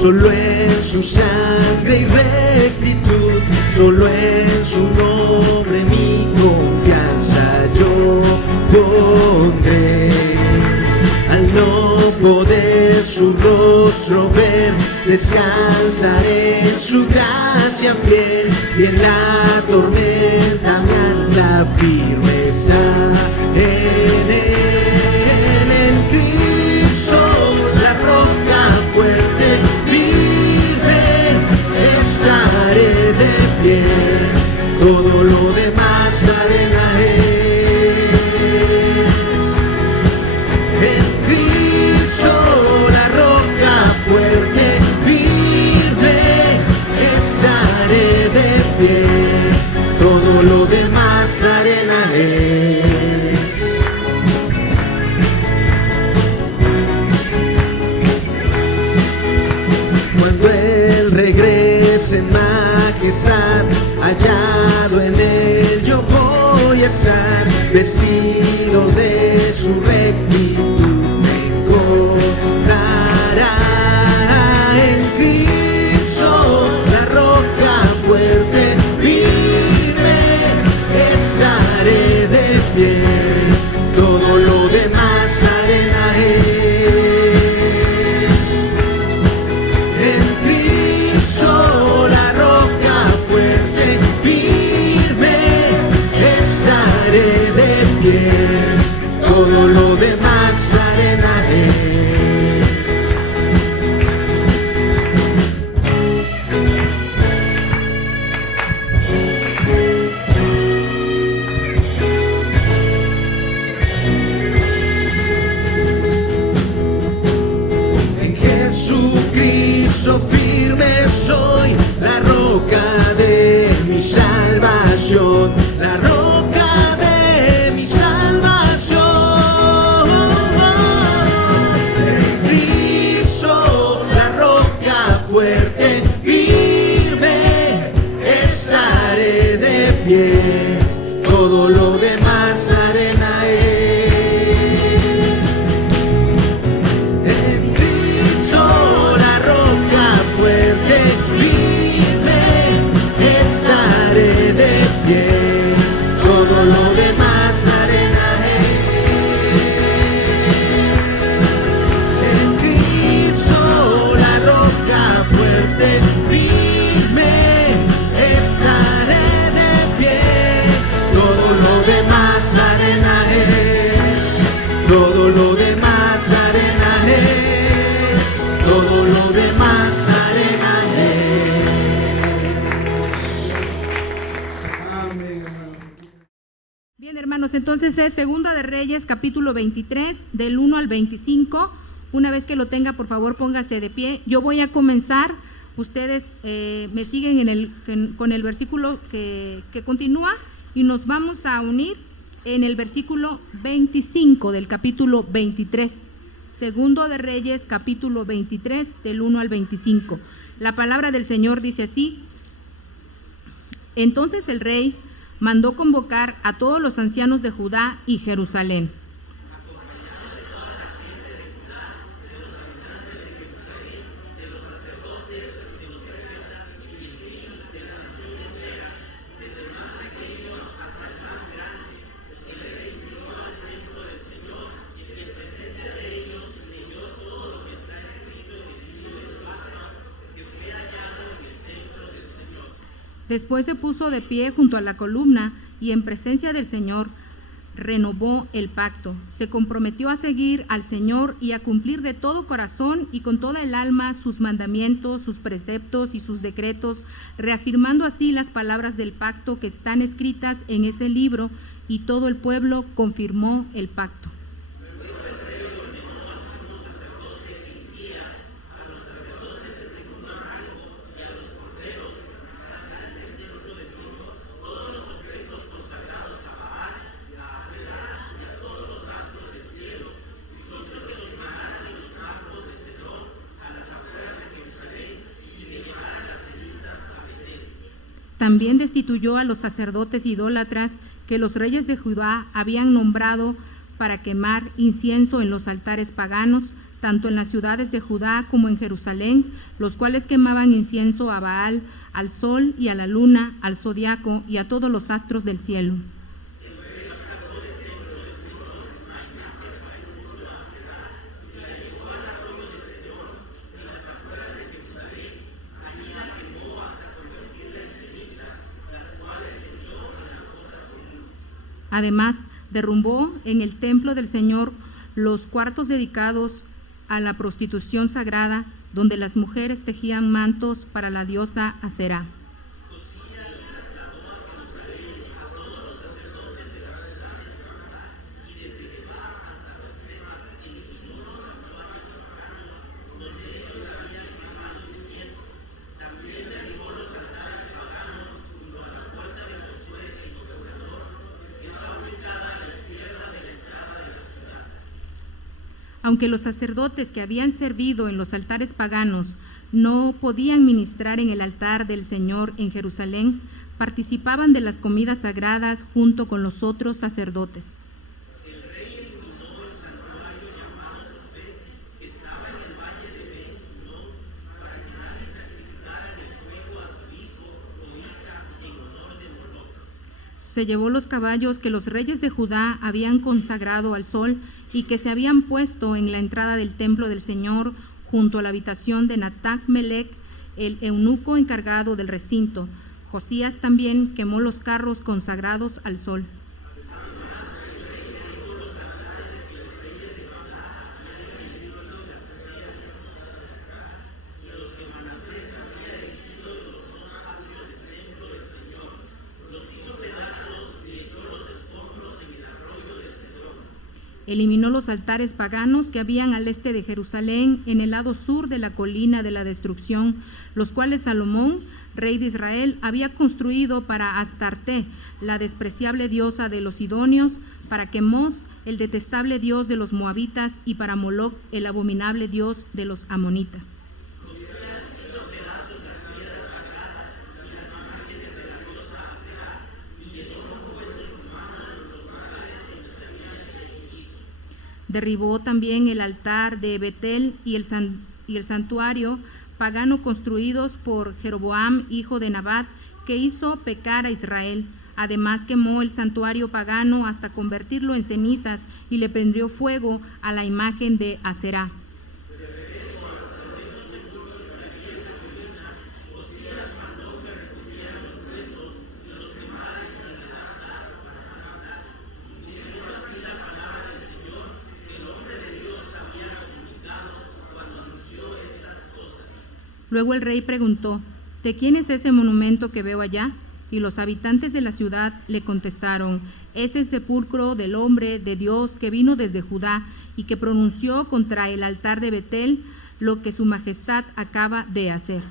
solo en su sangre y rectitud, solo en su nombre mi confianza yo pondré. Al no poder su rostro ver, descansaré en su gracia fiel, y en la tormenta me anda firmeza en él. En Cristo la roca fuerte vive, estaré de pie, todo lo demás arena es. En Cristo la roca fuerte vive, estaré de pie, todo lo demás arena es. Cuando Él regrese en majestad, hallado en Él yo voy a estar, vestido de su rectitud me encontrará. En Cristo la roca fuerte vive, estaré de pie, todo lo demás arena es. En Cristo la roca fuerte firme, estaré de pie, todo lo demás arena es. En Jesucristo firme soy, la roca de mi salvación, la roca de mi salvación. En Cristo la roca fuerte firme, estaré de pie, todo lo demás arena es. En Cristo la roca fuerte firme, estaré de pie, todo lo demás arena es. En Cristo la roca fuerte firme, estaré de pie, todo lo demás arena es, todo lo demás arena es, todo lo demás arena es. Amén, hermanos. Bien, hermanos, entonces es Segunda de Reyes, capítulo 23, del 1 al 25. Una vez que lo tenga, por favor, póngase de pie. Yo voy a comenzar. Ustedes me siguen con el versículo que continúa, y nos vamos a unir en el versículo 25 del capítulo 23. Segundo de Reyes, capítulo 23, del 1 al 25. La palabra del Señor dice así: Entonces el rey mandó convocar a todos los ancianos de Judá y Jerusalén. Después se puso de pie junto a la columna y en presencia del Señor renovó el pacto. Se comprometió a seguir al Señor y a cumplir de todo corazón y con toda el alma sus mandamientos, sus preceptos y sus decretos, reafirmando así las palabras del pacto que están escritas en ese libro, y todo el pueblo confirmó el pacto. También destituyó a los sacerdotes idólatras que los reyes de Judá habían nombrado para quemar incienso en los altares paganos, tanto en las ciudades de Judá como en Jerusalén, los cuales quemaban incienso a Baal, al sol y a la luna, al zodiaco y a todos los astros del cielo. Además, derrumbó en el templo del Señor los cuartos dedicados a la prostitución sagrada, donde las mujeres tejían mantos para la diosa Aserá. Aunque los sacerdotes que habían servido en los altares paganos no podían ministrar en el altar del Señor en Jerusalén, participaban de las comidas sagradas junto con los otros sacerdotes. El rey eliminó el santuario llamado Tofet, que estaba en el valle de Ben Hinnom, para que nadie sacrificara en el fuego a su hijo o hija en honor de Moloc. Se llevó los caballos que los reyes de Judá habían consagrado al sol y que se habían puesto en la entrada del templo del Señor junto a la habitación de Natac-Melec, el eunuco encargado del recinto. Josías también quemó los carros consagrados al sol. Eliminó los altares paganos que habían al este de Jerusalén, en el lado sur de la colina de la destrucción, los cuales Salomón, rey de Israel, había construido para Astarte, la despreciable diosa de los sidonios, para Quemos, el detestable dios de los moabitas, y para Moloc, el abominable dios de los amonitas. Derribó también el altar de Betel y el santuario pagano construidos por Jeroboam, hijo de Nabat, que hizo pecar a Israel. Además quemó el santuario pagano hasta convertirlo en cenizas y le prendió fuego a la imagen de Aserá. Luego el rey preguntó: ¿de quién es ese monumento que veo allá? Y los habitantes de la ciudad le contestaron: es el sepulcro del hombre de Dios que vino desde Judá y que pronunció contra el altar de Betel lo que su majestad acaba de hacer.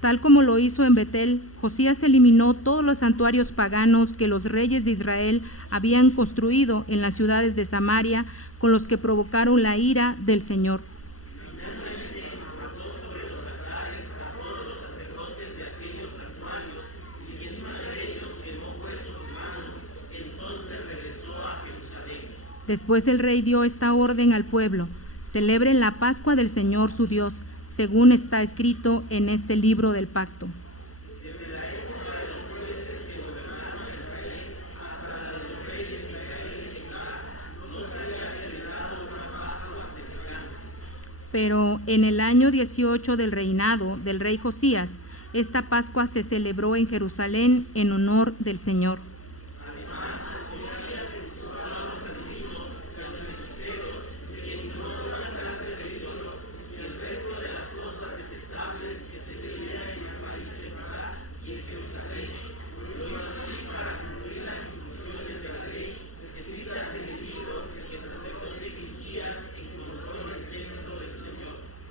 Tal como lo hizo en Betel, Josías eliminó todos los santuarios paganos que los reyes de Israel habían construido en las ciudades de Samaria, con los que provocaron la ira del Señor. Finalmente mató sobre los altares a todos los sacerdotes de aquellos santuarios, y encima de ellos quemó huesos humanos. Entonces regresó a Jerusalén. Después el rey dio esta orden al pueblo: celebren la Pascua del Señor su Dios, según está escrito en este libro del pacto. Desde la época de los jueces que gobernaron el rey hasta la de los reyes de Israel y Judá, no se había celebrado una Pascua semejante. Pero en el año 18 del reinado del rey Josías, esta Pascua se celebró en Jerusalén en honor del Señor.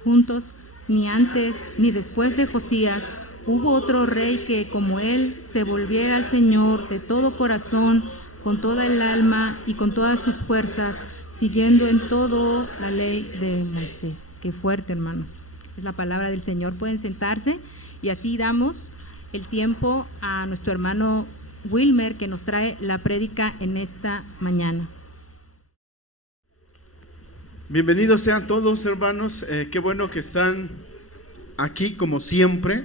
Juntos, ni antes ni después de Josías, hubo otro rey que, como él, se volviera al Señor de todo corazón, con toda el alma y con todas sus fuerzas, siguiendo en todo la ley de Moisés. Qué fuerte, hermanos. Es la palabra del Señor. Pueden sentarse y así damos el tiempo a nuestro hermano Wilmer, que nos trae la prédica en esta mañana. Bienvenidos sean todos, hermanos. Qué bueno que están aquí como siempre.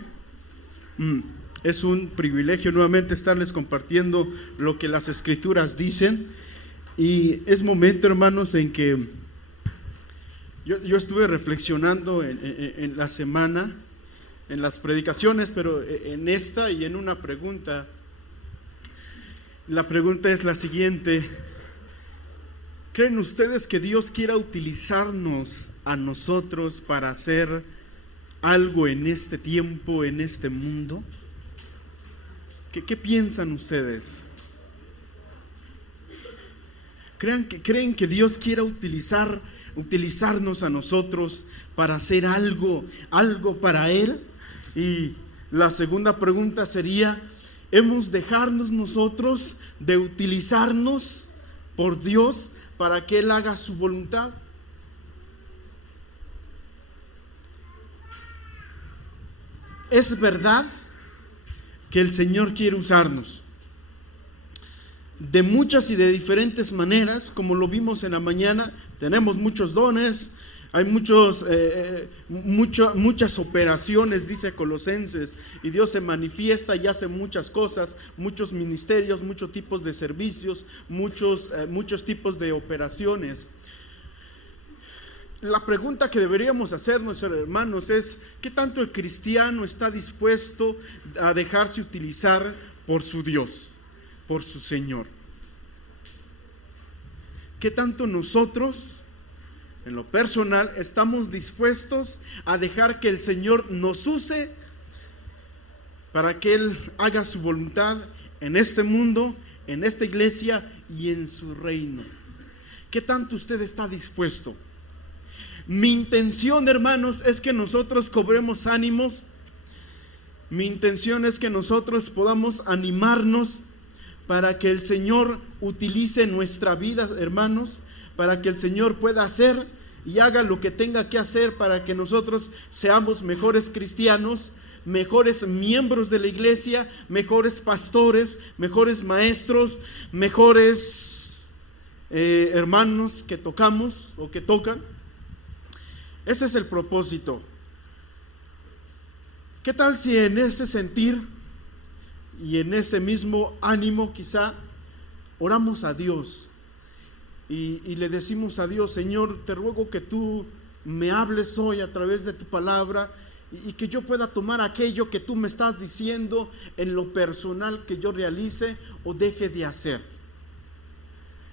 Es un privilegio nuevamente estarles compartiendo lo que las Escrituras dicen. Y es momento, hermanos, en que yo estuve reflexionando en la semana, en las predicaciones, pero en esta y en una pregunta. La pregunta es la siguiente: ¿creen ustedes que Dios quiera utilizarnos a nosotros para hacer algo en este tiempo, en este mundo? ¿Qué piensan ustedes? ¿Creen que Dios quiera utilizarnos a nosotros para hacer algo para Él? Y la segunda pregunta sería: ¿hemos dejarnos nosotros de utilizarnos por Dios para que Él haga su voluntad? Es verdad que el Señor quiere usarnos de muchas y de diferentes maneras, como lo vimos en la mañana. Tenemos muchos dones, hay muchas operaciones, dice Colosenses, y Dios se manifiesta y hace muchas cosas, muchos ministerios, muchos tipos de servicios, muchos tipos de operaciones. La pregunta que deberíamos hacernos, hermanos, es: ¿qué tanto el cristiano está dispuesto a dejarse utilizar por su Dios, por su Señor? ¿Qué tanto nosotros, en lo personal, estamos dispuestos a dejar que el Señor nos use para que Él haga su voluntad en este mundo, en esta iglesia y en su reino? ¿Qué tanto usted está dispuesto? Mi intención, hermanos, es que nosotros cobremos ánimos. Mi intención es que nosotros podamos animarnos para que el Señor utilice nuestra vida, hermanos, para que el Señor pueda hacer y haga lo que tenga que hacer para que nosotros seamos mejores cristianos, mejores miembros de la iglesia, mejores pastores, mejores maestros, mejores hermanos que tocamos o que tocan. Ese es el propósito. ¿Qué tal si en ese sentir y en ese mismo ánimo quizá oramos a Dios y le decimos a Dios: Señor, te ruego que tú me hables hoy a través de tu palabra y que yo pueda tomar aquello que tú me estás diciendo en lo personal, que yo realice o deje de hacer?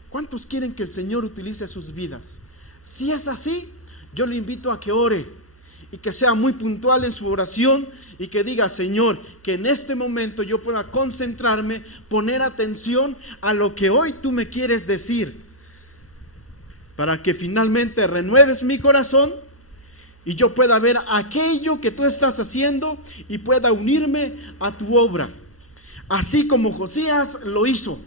¿Cuántos quieren que el Señor utilice sus vidas? Si es así, yo le invito a que ore y que sea muy puntual en su oración y que diga: Señor, que en este momento yo pueda concentrarme, poner atención a lo que hoy tú me quieres decir, para que finalmente renueves mi corazón y yo pueda ver aquello que tú estás haciendo y pueda unirme a tu obra, así como Josías lo hizo.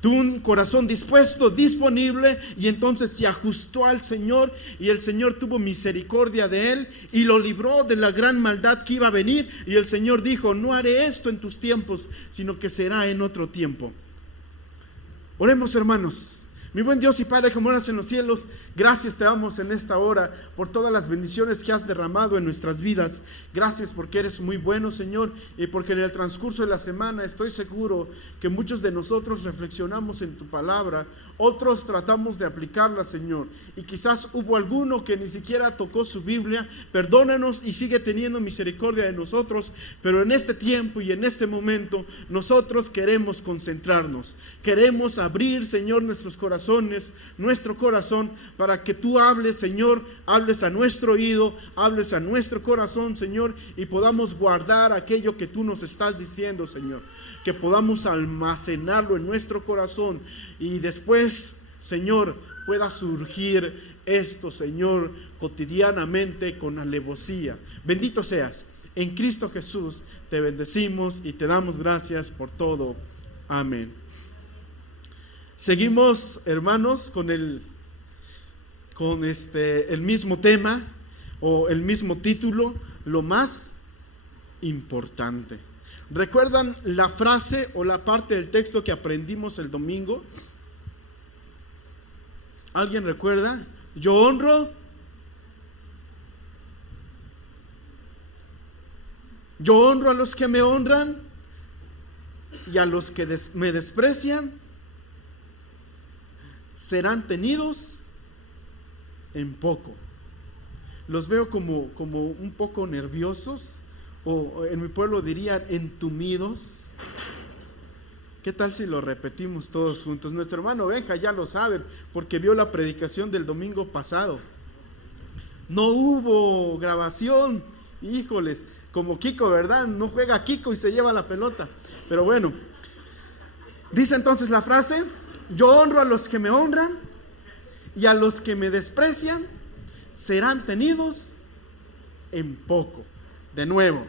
Tuvo un corazón dispuesto, disponible, y entonces se ajustó al Señor, y el Señor tuvo misericordia de él y lo libró de la gran maldad que iba a venir. Y el Señor dijo: no haré esto en tus tiempos, sino que será en otro tiempo. Oremos, hermanos. Mi buen Dios y Padre que moras en los cielos, gracias te damos en esta hora por todas las bendiciones que has derramado en nuestras vidas. Gracias porque eres muy bueno, Señor, y porque en el transcurso de la semana estoy seguro que muchos de nosotros reflexionamos en tu palabra, otros tratamos de aplicarla, Señor, y quizás hubo alguno que ni siquiera tocó su Biblia. Perdónanos y sigue teniendo misericordia de nosotros, pero en este tiempo y en este momento nosotros queremos concentrarnos, queremos abrir, Señor, nuestro corazón, para que tú hables, Señor, hables a nuestro oído, hables a nuestro corazón, Señor, y podamos guardar aquello que tú nos estás diciendo, Señor, que podamos almacenarlo en nuestro corazón y después, Señor, pueda surgir esto, Señor, cotidianamente con alevosía. Bendito seas. En Cristo Jesús te bendecimos y te damos gracias por todo. Amén. Seguimos, hermanos, con el mismo tema. o el mismo título, lo más importante. ¿Recuerdan la frase o la parte del texto que aprendimos el domingo? ¿Alguien recuerda? Yo honro a los que me honran, y a los que me desprecian serán tenidos en poco. Los veo como un poco nerviosos, o en mi pueblo dirían entumidos. ¿Qué tal si lo repetimos todos juntos? Nuestro hermano Benja ya lo sabe, porque vio la predicación del domingo pasado. No hubo grabación, híjoles, como Kiko, ¿verdad? No juega Kiko y se lleva la pelota. Pero bueno, dice entonces la frase: yo honro a los que me honran, y a los que me desprecian serán tenidos en poco. De nuevo,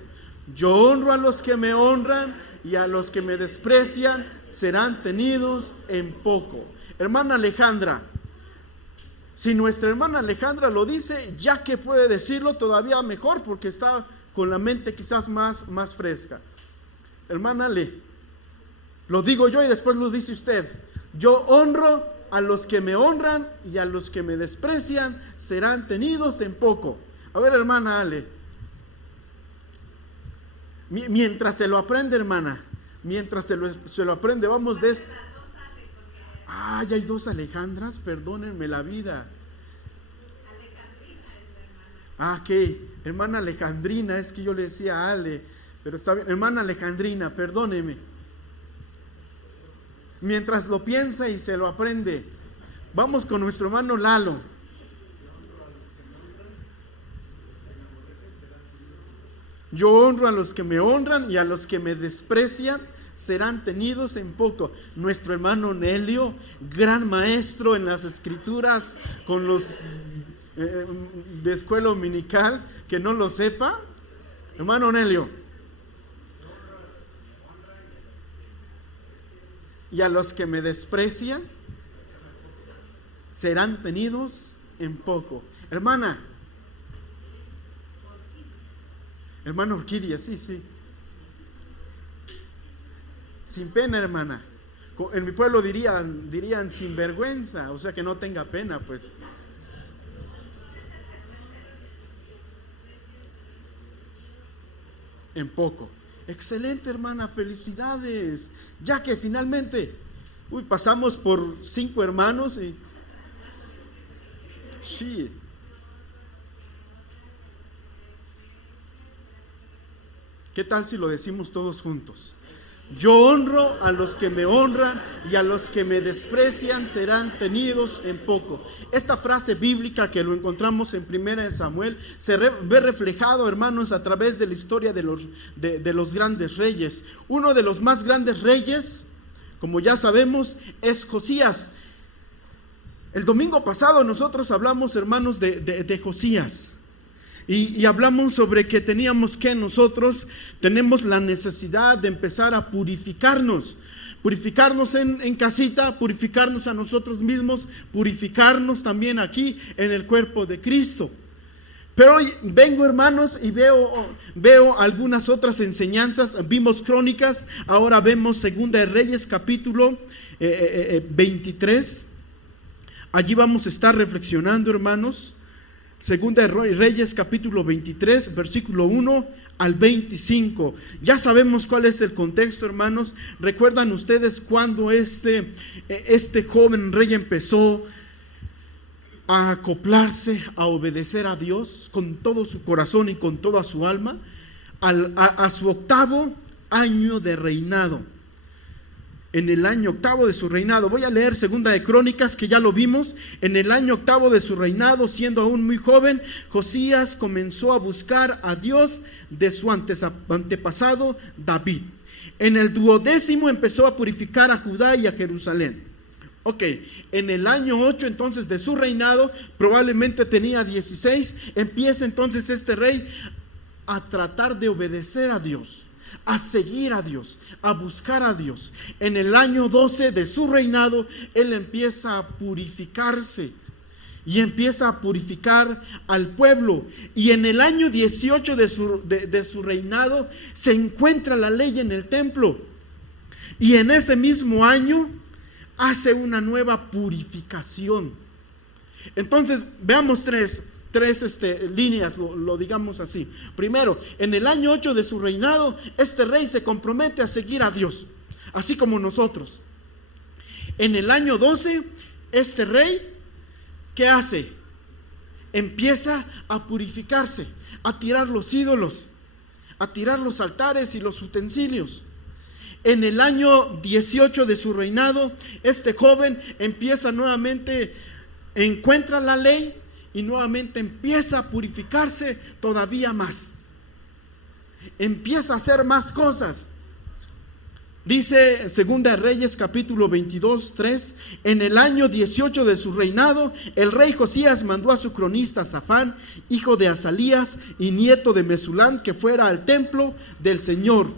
yo honro a los que me honran, y a los que me desprecian serán tenidos en poco. Hermana Alejandra, si nuestra hermana Alejandra lo dice, ya que puede decirlo todavía mejor, porque está con la mente quizás más fresca. Hermana Ale, lo digo yo y después lo dice usted. Yo honro a los que me honran, y a los que me desprecian serán tenidos en poco. A ver, hermana Ale, mientras se lo aprende, hermana, mientras se lo aprende, vamos de esto. Ah, ya hay dos Alejandras, perdónenme la vida. Ah, ¿qué? Hermana Alejandrina, es que yo le decía Ale, pero está bien. Hermana Alejandrina, perdóneme. Mientras lo piensa y se lo aprende, vamos con nuestro hermano Lalo. Yo honro a los que me honran, y a los que me desprecian serán tenidos en poco. Nuestro hermano Nelio, gran maestro en las escrituras, con los de escuela dominical, que no lo sepa. Hermano Nelio. Y a los que me desprecian serán tenidos en poco. Hermana Orquídea, sí. Sin pena, hermana. En mi pueblo dirían sin vergüenza, o sea, que no tenga pena, pues. En poco. Excelente, hermana, felicidades. Ya que finalmente, pasamos por 5 hermanos y sí. ¿Qué tal si lo decimos todos juntos? Yo honro a los que me honran, y a los que me desprecian serán tenidos en poco. Esta frase bíblica, que lo encontramos en 1 Samuel, se ve reflejado, hermanos, a través de la historia de los grandes reyes. Uno de los más grandes reyes, como ya sabemos, es Josías. El domingo pasado nosotros hablamos, hermanos, de Josías. Y hablamos sobre que nosotros tenemos la necesidad de empezar a purificarnos en casita, purificarnos a nosotros mismos, purificarnos también aquí en el cuerpo de Cristo. Pero hoy vengo, hermanos, y veo algunas otras enseñanzas. Vimos Crónicas, ahora vemos Segunda de Reyes, capítulo 23. Allí vamos a estar reflexionando, hermanos. Segunda de Reyes, capítulo 23, versículo 1 al 25. Ya sabemos cuál es el contexto, hermanos. ¿Recuerdan ustedes cuando este joven rey empezó a acoplarse, a obedecer a Dios con todo su corazón y con toda su alma? A su 8º año de reinado. En el año 8º de su reinado, voy a leer Segunda de Crónicas, que ya lo vimos. En el año 8º de su reinado, siendo aún muy joven, Josías comenzó a buscar a Dios de su antepasado David. En el 12º empezó a purificar a Judá y a Jerusalén. Ok, en el año 8 entonces de su reinado, probablemente tenía 16, empieza entonces este rey a tratar de obedecer a Dios, a seguir a Dios, a buscar a Dios. En el año 12 de su reinado, él empieza a purificarse. y empieza a purificar al pueblo. Y en el año 18 de su reinado se encuentra la ley en el templo. Y en ese mismo año hace una nueva purificación. Entonces veamos tres líneas, lo digamos así. Primero, en el año 8 de su reinado, este rey se compromete a seguir a Dios, así como nosotros. En el año 12, este rey, ¿qué hace? Empieza a purificarse, a tirar los ídolos, a tirar los altares y los utensilios. En el año 18 de su reinado, este joven empieza nuevamente, encuentra la ley y nuevamente empieza a purificarse todavía más. Empieza a hacer más cosas. Dice Segunda de Reyes capítulo 22, 3: en el año 18 de su reinado, el rey Josías mandó a su cronista Safán, hijo de Azalías y nieto de Mesulán, que fuera al templo del Señor.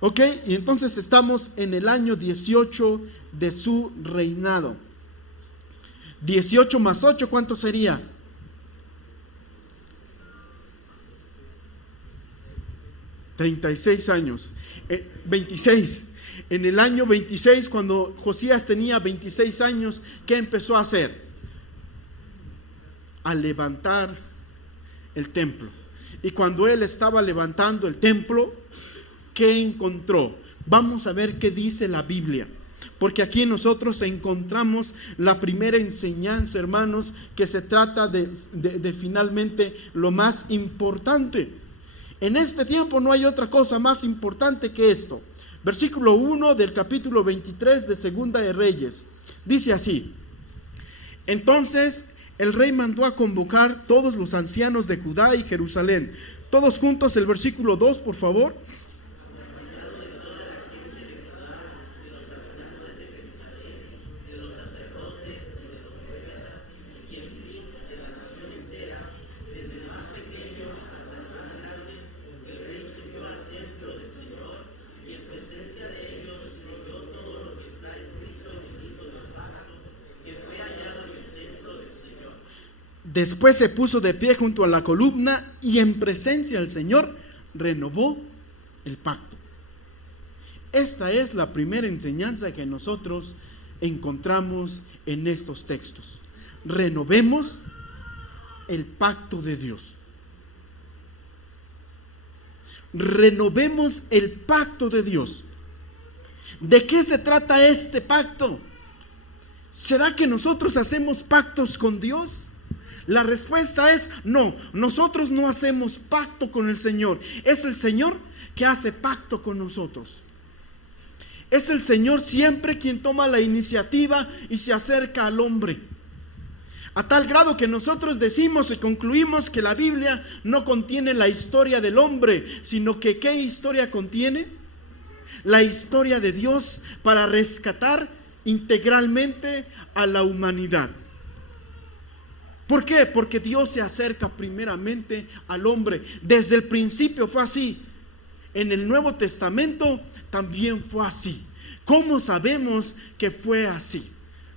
Ok, y entonces estamos en el año 18 de su reinado. 18 más 8, ¿cuánto sería? 36 años. 26. En el año 26, cuando Josías tenía 26 años, ¿qué empezó a hacer? A levantar el templo. Y cuando él estaba levantando el templo, ¿qué encontró? Vamos a ver qué dice la Biblia. Porque aquí nosotros encontramos la primera enseñanza, hermanos, que se trata de finalmente lo más importante. En este tiempo no hay otra cosa más importante que esto. Versículo 1 del capítulo 23 de Segunda de Reyes. Dice así: entonces el rey mandó a convocar todos los ancianos de Judá y Jerusalén. Todos juntos el versículo 2, por favor. Después se puso de pie junto a la columna y en presencia del Señor renovó el pacto. Esta es la primera enseñanza que nosotros encontramos en estos textos. Renovemos el pacto de Dios. Renovemos el pacto de Dios. ¿De qué se trata este pacto? ¿Será que nosotros hacemos pactos con Dios? La respuesta es no, nosotros no hacemos pacto con el Señor. Es el Señor que hace pacto con nosotros. Es el Señor siempre quien toma la iniciativa y se acerca al hombre. A tal grado que nosotros decimos y concluimos que la Biblia no contiene la historia del hombre, sino que ¿qué historia contiene? La historia de Dios para rescatar integralmente a la humanidad. ¿Por qué? Porque Dios se acerca primeramente al hombre. Desde el principio fue así. En el Nuevo Testamento también fue así. ¿Cómo sabemos que fue así?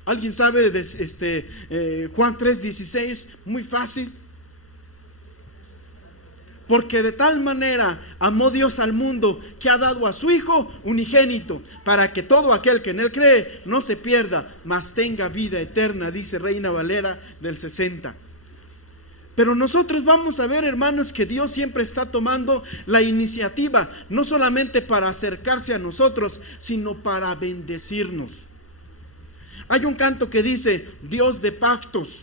¿Alguien sabe de Juan 3:16? Muy fácil. Porque de tal manera amó Dios al mundo que ha dado a su Hijo unigénito, para que todo aquel que en Él cree no se pierda, mas tenga vida eterna, dice Reina Valera del 60. Pero nosotros vamos a ver, hermanos, que Dios siempre está tomando la iniciativa, no solamente para acercarse a nosotros, sino para bendecirnos. Hay un canto que dice, Dios de pactos.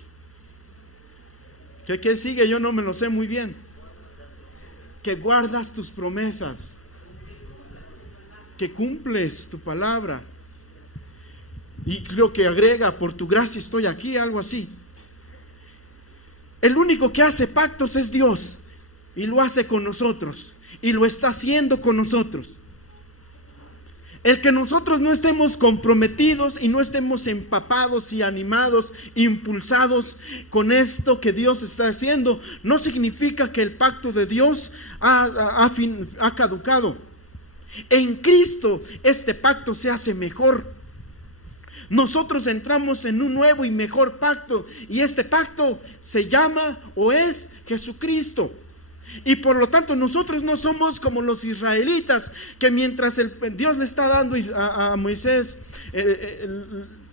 ¿Qué sigue? Yo no me lo sé muy bien. Que guardas tus promesas, que cumples tu palabra. Y creo que agrega, por tu gracia estoy aquí, algo así. El único que hace pactos es Dios, y lo hace con nosotros, y lo está haciendo con nosotros. El que nosotros no estemos comprometidos y no estemos empapados y animados, impulsados con esto que Dios está haciendo, no significa que el pacto de Dios ha caducado. En Cristo este pacto se hace mejor. Nosotros entramos en un nuevo y mejor pacto, y este pacto se llama o es Jesucristo. Y por lo tanto nosotros no somos como los israelitas, que mientras Dios le está dando a Moisés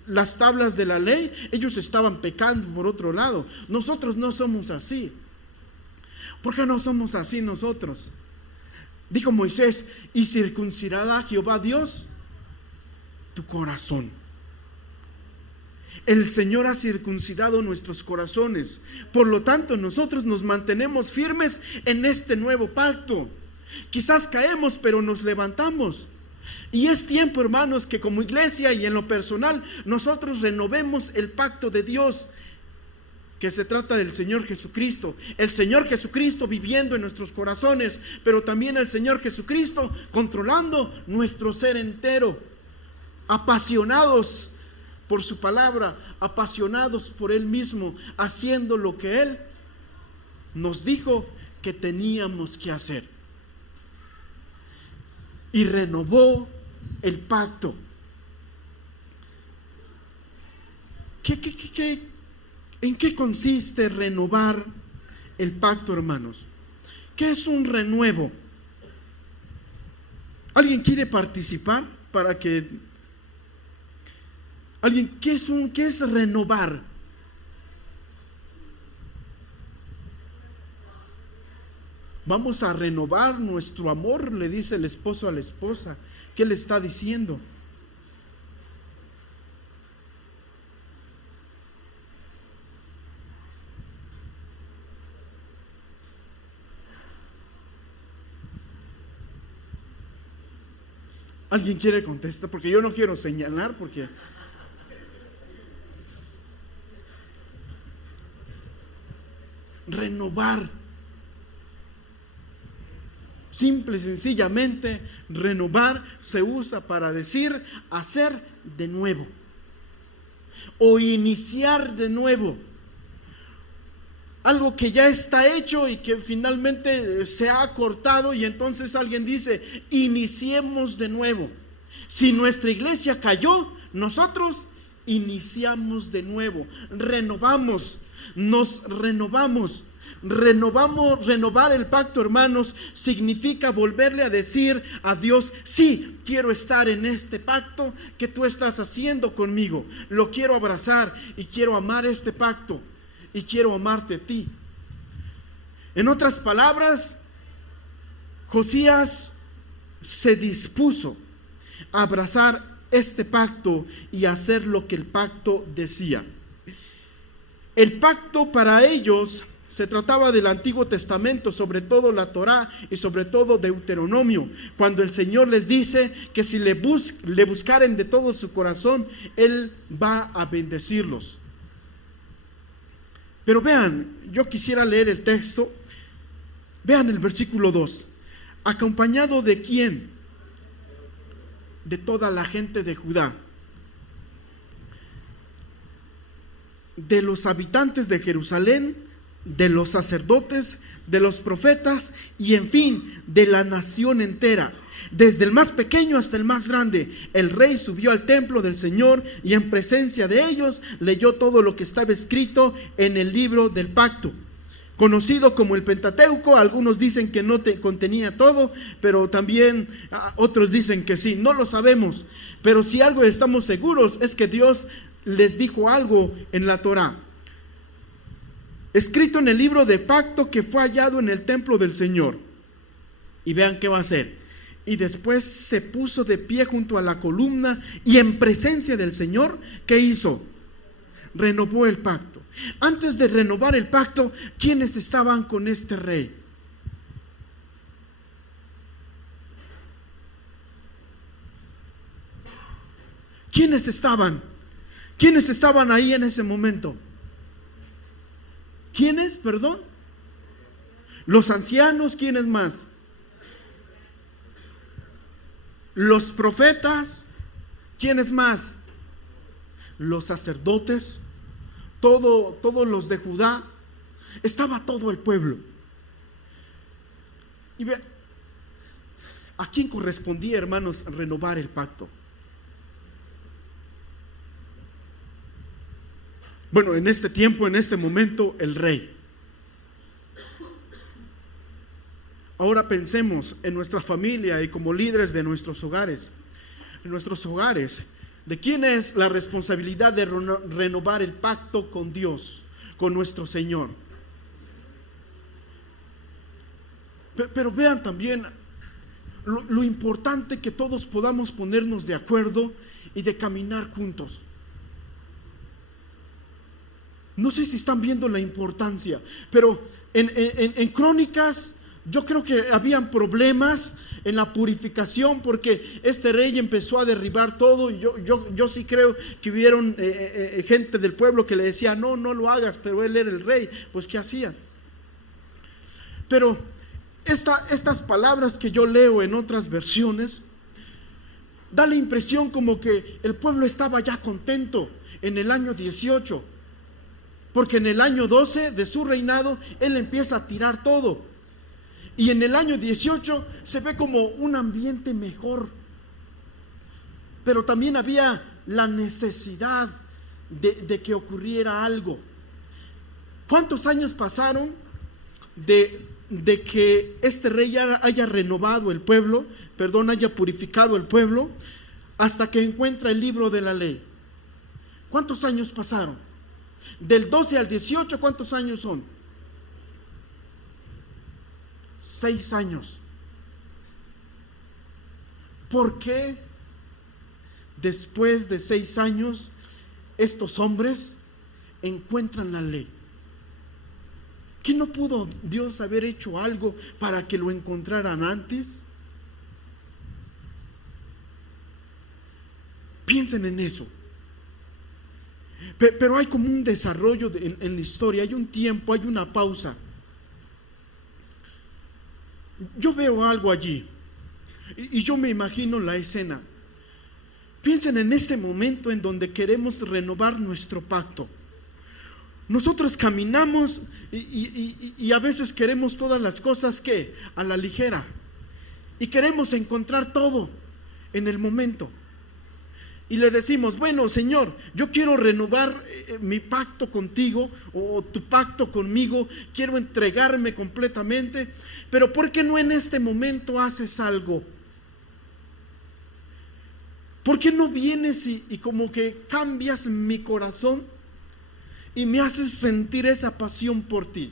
las tablas de la ley, ellos estaban pecando por otro lado. Nosotros no somos así. ¿Por qué no somos así nosotros? Dijo Moisés: y circuncidará Jehová Dios tu corazón. El Señor ha circuncidado nuestros corazones. Por lo tanto, nosotros nos mantenemos firmes en este nuevo pacto. Quizás caemos, pero nos levantamos. Y es tiempo, hermanos, que como iglesia y en lo personal, nosotros renovemos el pacto de Dios, que se trata del Señor Jesucristo. El Señor Jesucristo viviendo en nuestros corazones, pero también el Señor Jesucristo controlando nuestro ser entero. Apasionados por su palabra, apasionados por Él mismo, haciendo lo que Él nos dijo que teníamos que hacer. Y renovó el pacto. ¿En qué consiste renovar el pacto, hermanos? ¿Qué es un renuevo? ¿Alguien quiere participar para que... ¿Alguien, qué es renovar? Vamos a renovar nuestro amor, le dice el esposo a la esposa. ¿Qué le está diciendo? ¿Alguien quiere contestar? Porque yo no quiero señalar, porque... Renovar. Simple y sencillamente, renovar se usa para decir hacer de nuevo o iniciar de nuevo. Algo que ya está hecho y que finalmente se ha cortado, y entonces alguien dice: iniciemos de nuevo. Si nuestra iglesia cayó, nosotros iniciamos de nuevo, renovamos, nos renovamos. Renovar el pacto, hermanos, significa volverle a decir a Dios: sí, quiero estar en este pacto que tú estás haciendo conmigo. Lo quiero abrazar y quiero amar este pacto y quiero amarte a ti. En otras palabras, Josías se dispuso a abrazar este pacto y hacer lo que el pacto decía. El pacto para ellos se trataba del Antiguo Testamento, sobre todo la Torá y sobre todo Deuteronomio, cuando el Señor les dice que si le buscaren de todo su corazón, Él va a bendecirlos. Pero vean, yo quisiera leer el texto. Vean el versículo 2. ¿Acompañado de quién? De toda la gente de Judá, de los habitantes de Jerusalén, de los sacerdotes, de los profetas y en fin, de la nación entera. Desde el más pequeño hasta el más grande, el rey subió al templo del Señor y en presencia de ellos leyó todo lo que estaba escrito en el libro del pacto, conocido como el Pentateuco. Algunos dicen que no contenía todo, pero también otros dicen que sí. No lo sabemos, pero si algo estamos seguros es que Dios les dijo algo en la Torá, escrito en el libro de pacto que fue hallado en el templo del Señor. Y vean qué va a hacer. Y después se puso de pie junto a la columna y en presencia del Señor, ¿qué hizo? Renovó el pacto. Antes de renovar el pacto, ¿quiénes estaban con este rey? ¿Quiénes estaban? ¿Quiénes estaban ahí en ese momento? ¿Quiénes? Perdón. Los ancianos. ¿Quiénes más? Los profetas. ¿Quiénes más? Los sacerdotes. Todos los de Judá. Estaba todo el pueblo. Y ve, ¿a quién correspondía, hermanos, renovar el pacto? Bueno, en este tiempo, en este momento, el rey. Ahora pensemos en nuestra familia y como líderes de nuestros hogares. En nuestros hogares, ¿de quién es la responsabilidad de renovar el pacto con Dios, con nuestro Señor? Pero vean también lo importante que todos podamos ponernos de acuerdo y de caminar juntos. No sé si están viendo la importancia, pero en Crónicas yo creo que habían problemas en la purificación, porque este rey empezó a derribar todo. Yo sí creo que hubieron gente del pueblo que le decía, no lo hagas, pero él era el rey. Pues ¿qué hacían? Pero estas palabras que yo leo en otras versiones, da la impresión como que el pueblo estaba ya contento en el año 18, porque en el año 12 de su reinado, él empieza a tirar todo. Y en el año 18 se ve como un ambiente mejor. Pero también había la necesidad de que ocurriera algo. ¿Cuántos años pasaron de que este rey haya renovado el pueblo, haya purificado el pueblo, hasta que encuentra el libro de la ley? ¿Cuántos años pasaron? Del 12 al 18, ¿cuántos años son? 6 años. ¿Por qué después de 6 años estos hombres encuentran la ley? ¿Qué no pudo Dios haber hecho algo para que lo encontraran antes? Piensen en eso. Pero hay como un desarrollo en la historia, hay un tiempo, hay una pausa. Yo veo algo allí y yo me imagino la escena. Piensen en este momento en donde queremos renovar nuestro pacto. Nosotros caminamos y a veces queremos todas las cosas que a la ligera, y queremos encontrar todo en el momento. Y le decimos, bueno, Señor, yo quiero renovar mi pacto contigo, o tu pacto conmigo, quiero entregarme completamente, pero ¿por qué no en este momento haces algo? ¿Por qué no vienes y como que cambias mi corazón y me haces sentir esa pasión por ti?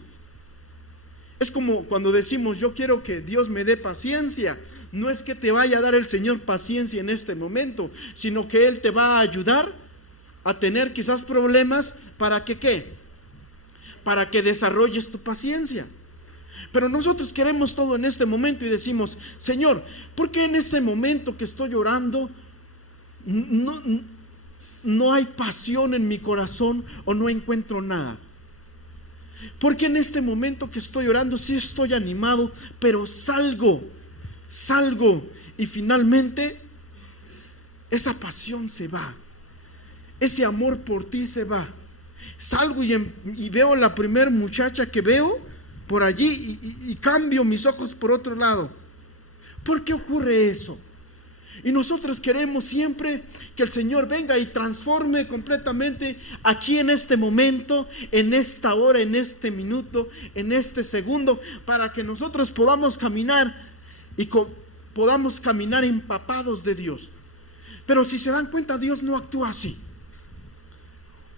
Es como cuando decimos, yo quiero que Dios me dé paciencia. No es que te vaya a dar el Señor paciencia en este momento, sino que Él te va a ayudar a tener quizás problemas para que ¿qué? Para que desarrolles tu paciencia. Pero nosotros queremos todo en este momento y decimos, Señor, ¿por qué en este momento que estoy orando no hay pasión en mi corazón o no encuentro nada? Porque en este momento que estoy orando sí estoy animado, pero salgo y finalmente esa pasión se va, ese amor por ti se va. Salgo y veo la primer muchacha que veo por allí y cambio mis ojos por otro lado. ¿Por qué ocurre eso? Y nosotros queremos siempre que el Señor venga y transforme completamente aquí en este momento, en esta hora, en este minuto, en este segundo, para que nosotros podamos caminar y podamos caminar empapados de Dios. Pero si se dan cuenta, Dios no actúa así,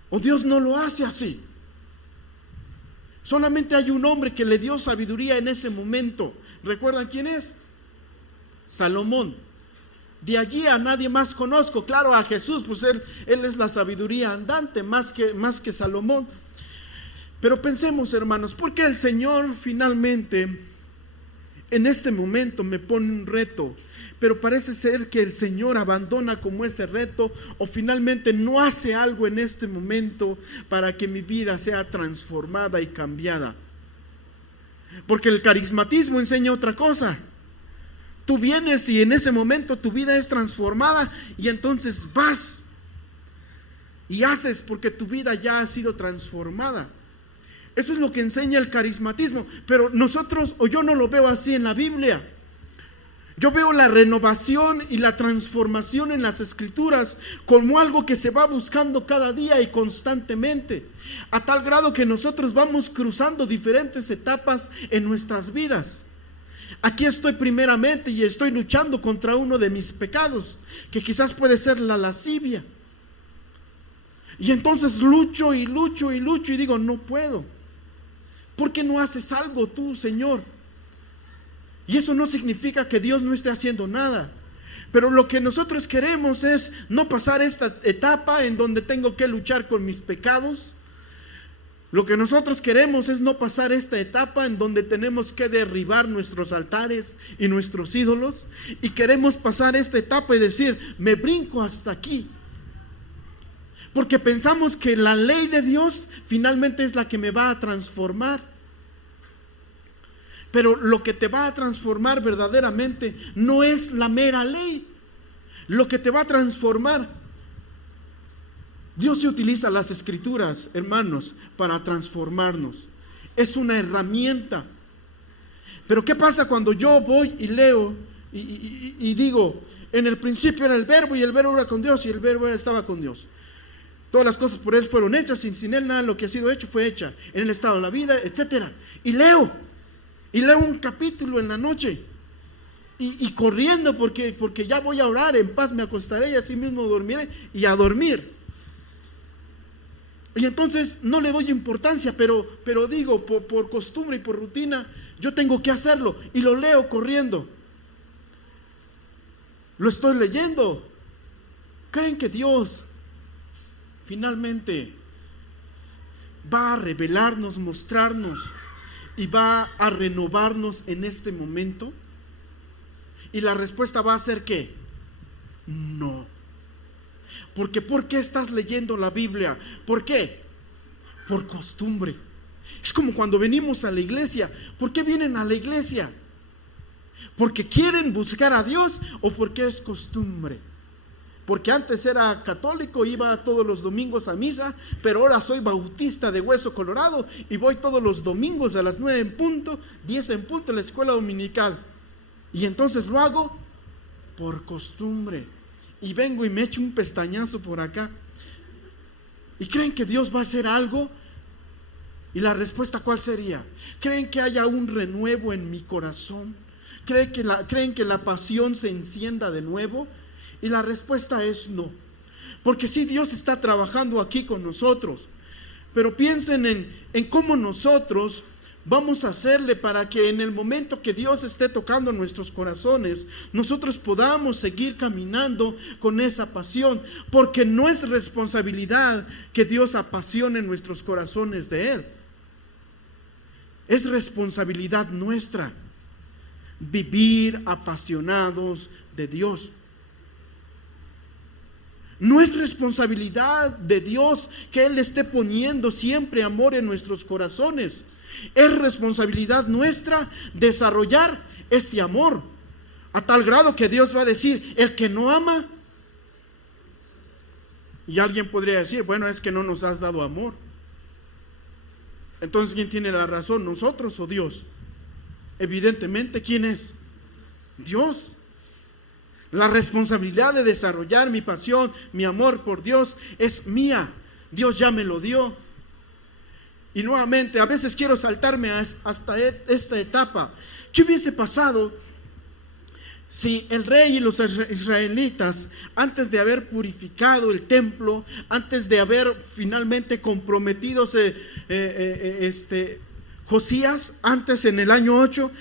o Dios no lo hace así. Solamente hay un hombre que le dio sabiduría en ese momento. ¿Recuerdan quién es? Salomón. De allí a nadie más conozco. Claro, a Jesús, pues él es la sabiduría andante, más que Salomón. Pero pensemos, hermanos, ¿por qué el Señor finalmente en este momento me pone un reto? Pero parece ser que el Señor abandona como ese reto, o finalmente no hace algo en este momento para que mi vida sea transformada y cambiada. Porque el carismatismo enseña otra cosa. Tú vienes y en ese momento tu vida es transformada, y entonces vas y haces porque tu vida ya ha sido transformada. Eso es lo que enseña el carismatismo. Pero nosotros, o yo no lo veo así en la Biblia. Yo veo la renovación y la transformación en las Escrituras como algo que se va buscando cada día y constantemente, a tal grado que nosotros vamos cruzando diferentes etapas en nuestras vidas. Aquí estoy primeramente y estoy luchando contra uno de mis pecados, que quizás puede ser la lascivia. Y entonces lucho y lucho y lucho y digo, no puedo. ¿Por qué no haces algo tú, Señor? Y eso no significa que Dios no esté haciendo nada. Pero lo que nosotros queremos es no pasar esta etapa en donde tengo que luchar con mis pecados. Lo que nosotros queremos es no pasar esta etapa en donde tenemos que derribar nuestros altares y nuestros ídolos. Y queremos pasar esta etapa y decir, me brinco hasta aquí. Porque pensamos que la ley de Dios finalmente es la que me va a transformar. Pero lo que te va a transformar verdaderamente no es la mera ley. Lo que te va a transformar, Dios se utiliza las Escrituras, hermanos, para transformarnos. Es una herramienta. Pero ¿qué pasa cuando yo voy y leo y digo, en el principio era el verbo y el verbo era con Dios y el verbo estaba con Dios? Todas las cosas por Él fueron hechas, y sin Él nada de lo que ha sido hecho fue hecha. En Él estaba la vida, etc. Y leo un capítulo en la noche. Y corriendo porque ya voy a orar, en paz me acostaré y así mismo dormiré y a dormir. Y entonces no le doy importancia, pero digo, por costumbre y por rutina, yo tengo que hacerlo. Y lo leo corriendo. Lo estoy leyendo. ¿Creen que Dios finalmente va a revelarnos, mostrarnos y va a renovarnos en este momento? Y la respuesta va a ser ¿qué? No. Porque ¿por qué estás leyendo la Biblia? ¿Por qué? Por costumbre. Es como cuando venimos a la iglesia. ¿Por qué vienen a la iglesia? ¿Porque quieren buscar a Dios o porque es costumbre? Porque antes era católico, iba todos los domingos a misa, pero ahora soy bautista de hueso colorado y voy todos los domingos a las 9 en punto, 10 en punto a la escuela dominical. Y entonces lo hago por costumbre. Y vengo y me echo un pestañazo por acá. ¿Y creen que Dios va a hacer algo? Y la respuesta, ¿cuál sería? ¿Creen que haya un renuevo en mi corazón? ¿Creen que la pasión se encienda de nuevo? Y la respuesta es no. Porque sí, Dios está trabajando aquí con nosotros. Pero piensen en cómo nosotros vamos a hacerle para que en el momento que Dios esté tocando nuestros corazones, nosotros podamos seguir caminando con esa pasión. Porque no es responsabilidad que Dios apasione nuestros corazones de Él. Es responsabilidad nuestra vivir apasionados de Dios. No es responsabilidad de Dios que Él esté poniendo siempre amor en nuestros corazones. Es responsabilidad nuestra desarrollar ese amor, a tal grado que Dios va a decir, el que no ama. Y alguien podría decir, bueno, es que no nos has dado amor. Entonces, ¿quién tiene la razón? ¿Nosotros o Dios? Evidentemente, ¿quién es? Dios. La responsabilidad de desarrollar mi pasión, mi amor por Dios es mía. Dios ya me lo dio. Y nuevamente, a veces quiero saltarme hasta esta etapa. ¿Qué hubiese pasado si el rey y los israelitas, antes de haber purificado el templo, antes de haber finalmente comprometido Josías, antes en el año 8,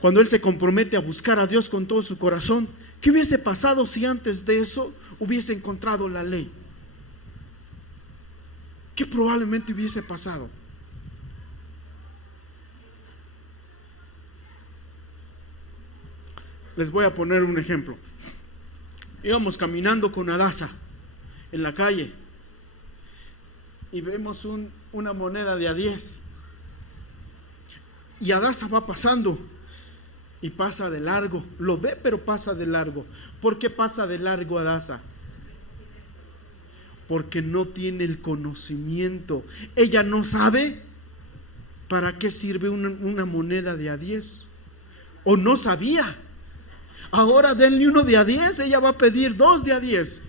cuando él se compromete a buscar a Dios con todo su corazón, ¿qué hubiese pasado si antes de eso hubiese encontrado la ley? ¿Qué probablemente hubiese pasado? Les voy a poner un ejemplo. Íbamos caminando con Adasa en la calle y vemos una moneda de a 10. Y Adasa va pasando y pasa de largo. Lo ve, pero pasa de largo. ¿Por qué pasa de largo Adasa? Porque no tiene el conocimiento. Ella no sabe para qué sirve una moneda de a 10. O no sabía Ahora denle uno de a 10, ella va a pedir 2 de a 10.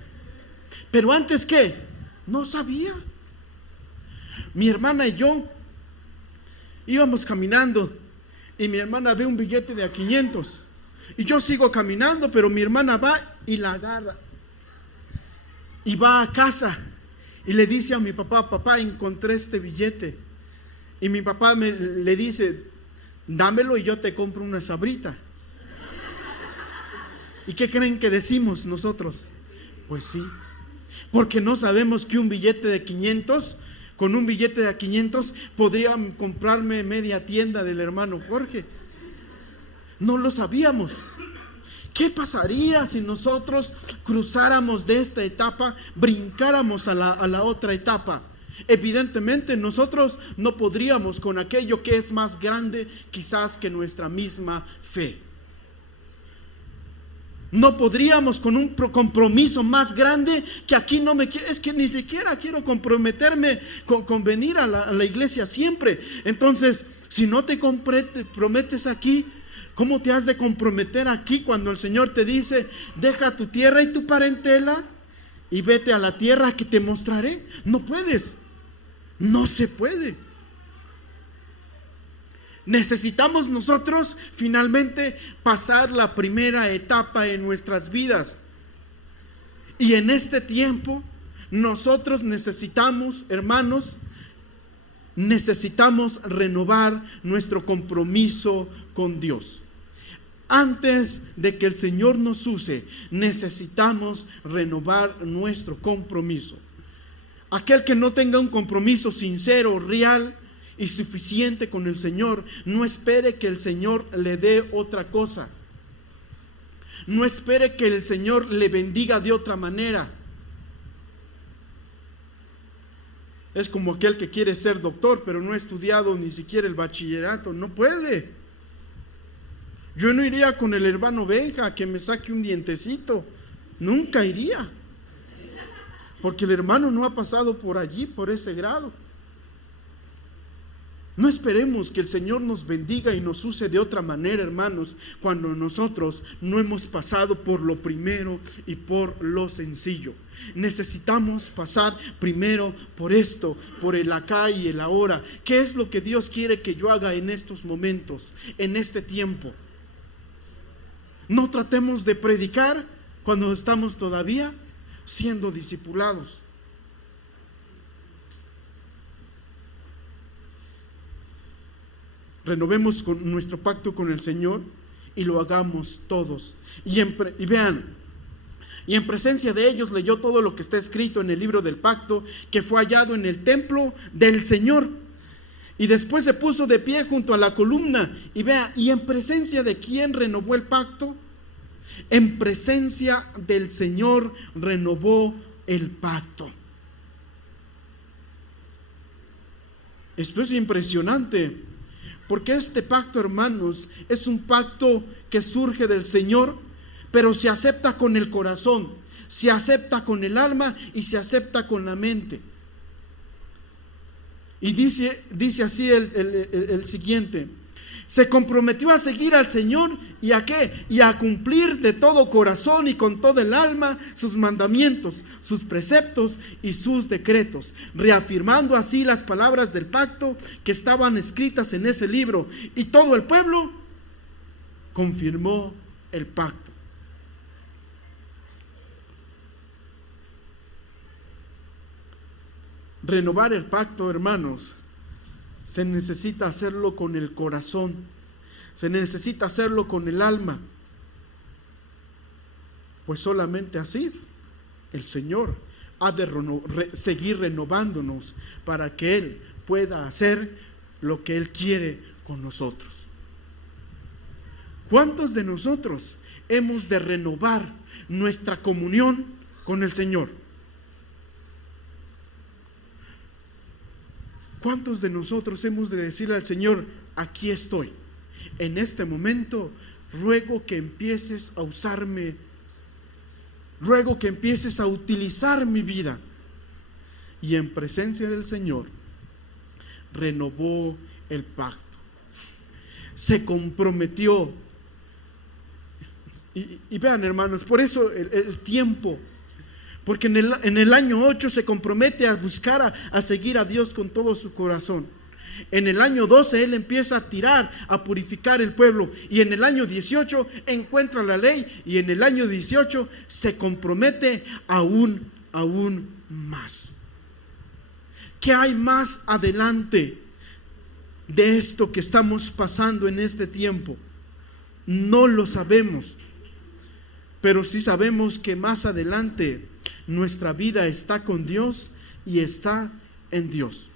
Pero antes, ¿qué? No sabía. Mi hermana y yo íbamos caminando y mi hermana ve un billete de a 500 y yo sigo caminando, pero mi hermana va y la agarra y va a casa y le dice a mi papá: papá, encontré este billete. Y mi papá le dice: dámelo y yo te compro una sabrita. ¿Y qué creen que decimos nosotros? Pues sí, porque no sabemos que un billete de 500, con un billete de 500 podría comprarme media tienda del hermano Jorge. No lo sabíamos. ¿Qué pasaría si nosotros cruzáramos de esta etapa, brincáramos a la otra etapa? Evidentemente nosotros no podríamos con aquello que es más grande quizás que nuestra misma fe. No podríamos con un compromiso más grande que aquí no me quiero, es que ni siquiera quiero comprometerme con venir a la iglesia siempre. Entonces, si no te prometes aquí, ¿cómo te has de comprometer aquí cuando el Señor te dice: deja tu tierra y tu parentela y vete a la tierra que te mostraré? No puedes, no se puede. Necesitamos nosotros finalmente pasar la primera etapa en nuestras vidas. Y en este tiempo nosotros necesitamos, hermanos, necesitamos renovar nuestro compromiso con Dios. Antes de que el Señor nos use, necesitamos renovar nuestro compromiso. Aquel que no tenga un compromiso sincero, real y suficiente con el Señor, no espere que el Señor le dé otra cosa. No espere que el Señor le bendiga de otra manera. Es como aquel que quiere ser doctor, pero no ha estudiado ni siquiera el bachillerato. No puede. Yo no iría con el hermano Benja a que me saque un dientecito. Nunca iría. Porque el hermano no ha pasado por allí, por ese grado. No esperemos que el Señor nos bendiga y nos use de otra manera, hermanos, cuando nosotros no hemos pasado por lo primero y por lo sencillo. Necesitamos pasar primero por esto, por el acá y el ahora. ¿Qué es lo que Dios quiere que yo haga en estos momentos, en este tiempo? No tratemos de predicar cuando estamos todavía siendo discipulados. Renovemos con nuestro pacto con el Señor y lo hagamos todos. Y vean, y en presencia de ellos leyó todo lo que está escrito en el libro del pacto que fue hallado en el templo del Señor. Y después se puso de pie junto a la columna. Y vea, ¿y en presencia de quién renovó el pacto? En presencia del Señor renovó el pacto. Esto es impresionante, porque este pacto, hermanos, es un pacto que surge del Señor, pero se acepta con el corazón, se acepta con el alma y se acepta con la mente. Y dice así el siguiente: se comprometió a seguir al Señor y a ¿qué? Y a cumplir de todo corazón y con todo el alma sus mandamientos, sus preceptos y sus decretos, reafirmando así las palabras del pacto que estaban escritas en ese libro. Y todo el pueblo confirmó el pacto. Renovar el pacto, hermanos, se necesita hacerlo con el corazón, se necesita hacerlo con el alma, pues solamente así el Señor ha de seguir renovándonos para que Él pueda hacer lo que Él quiere con nosotros. ¿Cuántos de nosotros hemos de renovar nuestra comunión con el Señor? ¿Cuántos de nosotros hemos de decirle al Señor: aquí estoy, en este momento ruego que empieces a usarme, ruego que empieces a utilizar mi vida? Y en presencia del Señor renovó el pacto, se comprometió. Y vean, hermanos, por eso el tiempo, porque en el año 8 se compromete a buscar, a seguir a Dios con todo su corazón. En el año 12 él empieza a tirar, a purificar el pueblo, y en el año 18 encuentra la ley, y en el año 18 se compromete aún más. ¿Qué hay más adelante de esto que estamos pasando en este tiempo? No lo sabemos, pero sí sabemos que más adelante nuestra vida está con Dios y está en Dios.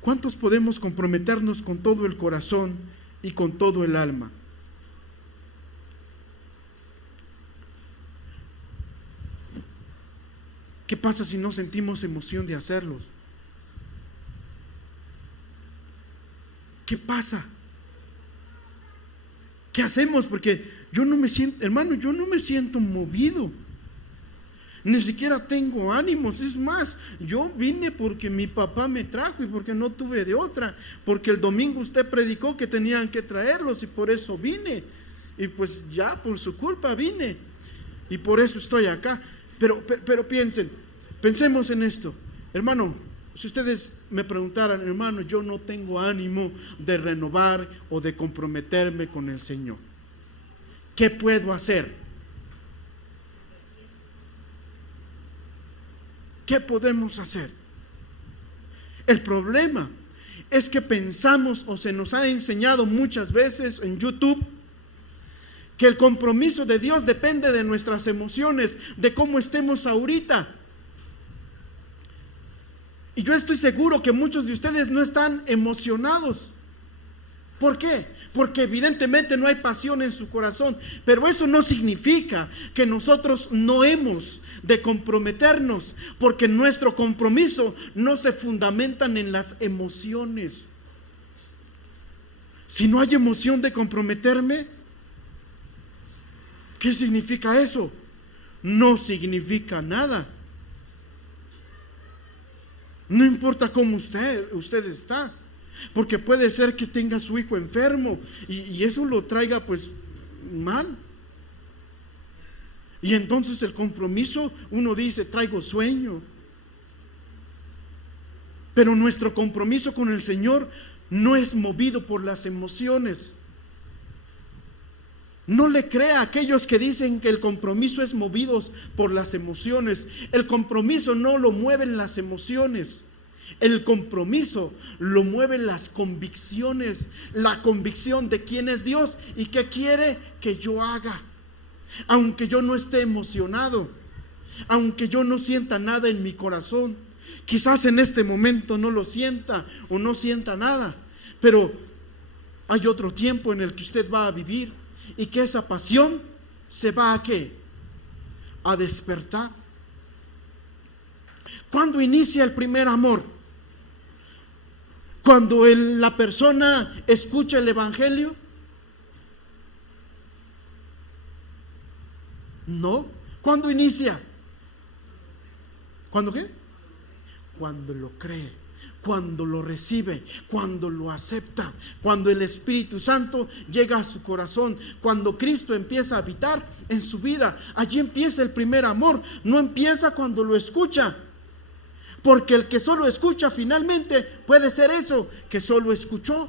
¿Cuántos podemos comprometernos con todo el corazón y con todo el alma? ¿Qué pasa si no sentimos emoción de hacerlos? ¿Qué pasa? ¿Qué hacemos? Porque yo no me siento, hermano, yo no me siento movido. Ni siquiera tengo ánimos. Es más, yo vine porque mi papá me trajo y porque no tuve de otra. Porque el domingo usted predicó que tenían que traerlos y por eso vine. Y pues ya por su culpa vine. Y por eso estoy acá. Pero pensemos en esto. Hermano, si ustedes me preguntaran, hermano, yo no tengo ánimo de renovar o de comprometerme con el Señor, ¿qué puedo hacer? ¿Qué podemos hacer? El problema es que pensamos, o se nos ha enseñado muchas veces en YouTube, que el compromiso de Dios depende de nuestras emociones, de cómo estemos ahorita. Y yo estoy seguro que muchos de ustedes no están emocionados. ¿Por qué? Porque evidentemente no hay pasión en su corazón. Pero eso no significa que nosotros no hemos de comprometernos, porque nuestro compromiso no se fundamenta en las emociones. Si no hay emoción de comprometerme, ¿qué significa eso? No significa nada. No importa cómo usted está, porque puede ser que tenga a su hijo enfermo y eso lo traiga pues mal. Y entonces el compromiso, uno dice, traigo sueño. Pero nuestro compromiso con el Señor no es movido por las emociones. No le crea a aquellos que dicen que el compromiso es movido por las emociones. El compromiso no lo mueven las emociones. El compromiso lo mueven las convicciones. La convicción de quién es Dios y qué quiere que yo haga. Aunque yo no esté emocionado, aunque yo no sienta nada en mi corazón. Quizás en este momento no lo sienta o no sienta nada, pero hay otro tiempo en el que usted va a vivir y que esa pasión se va a ¿qué? A despertar. ¿Cuándo inicia el primer amor? Cuando la persona escucha el evangelio. No. ¿Cuándo inicia? ¿Cuándo qué? Cuando lo cree, cuando lo recibe, cuando lo acepta, cuando el Espíritu Santo llega a su corazón, cuando Cristo empieza a habitar en su vida. Allí empieza el primer amor. No empieza cuando lo escucha, porque el que solo escucha finalmente puede ser eso, que solo escuchó.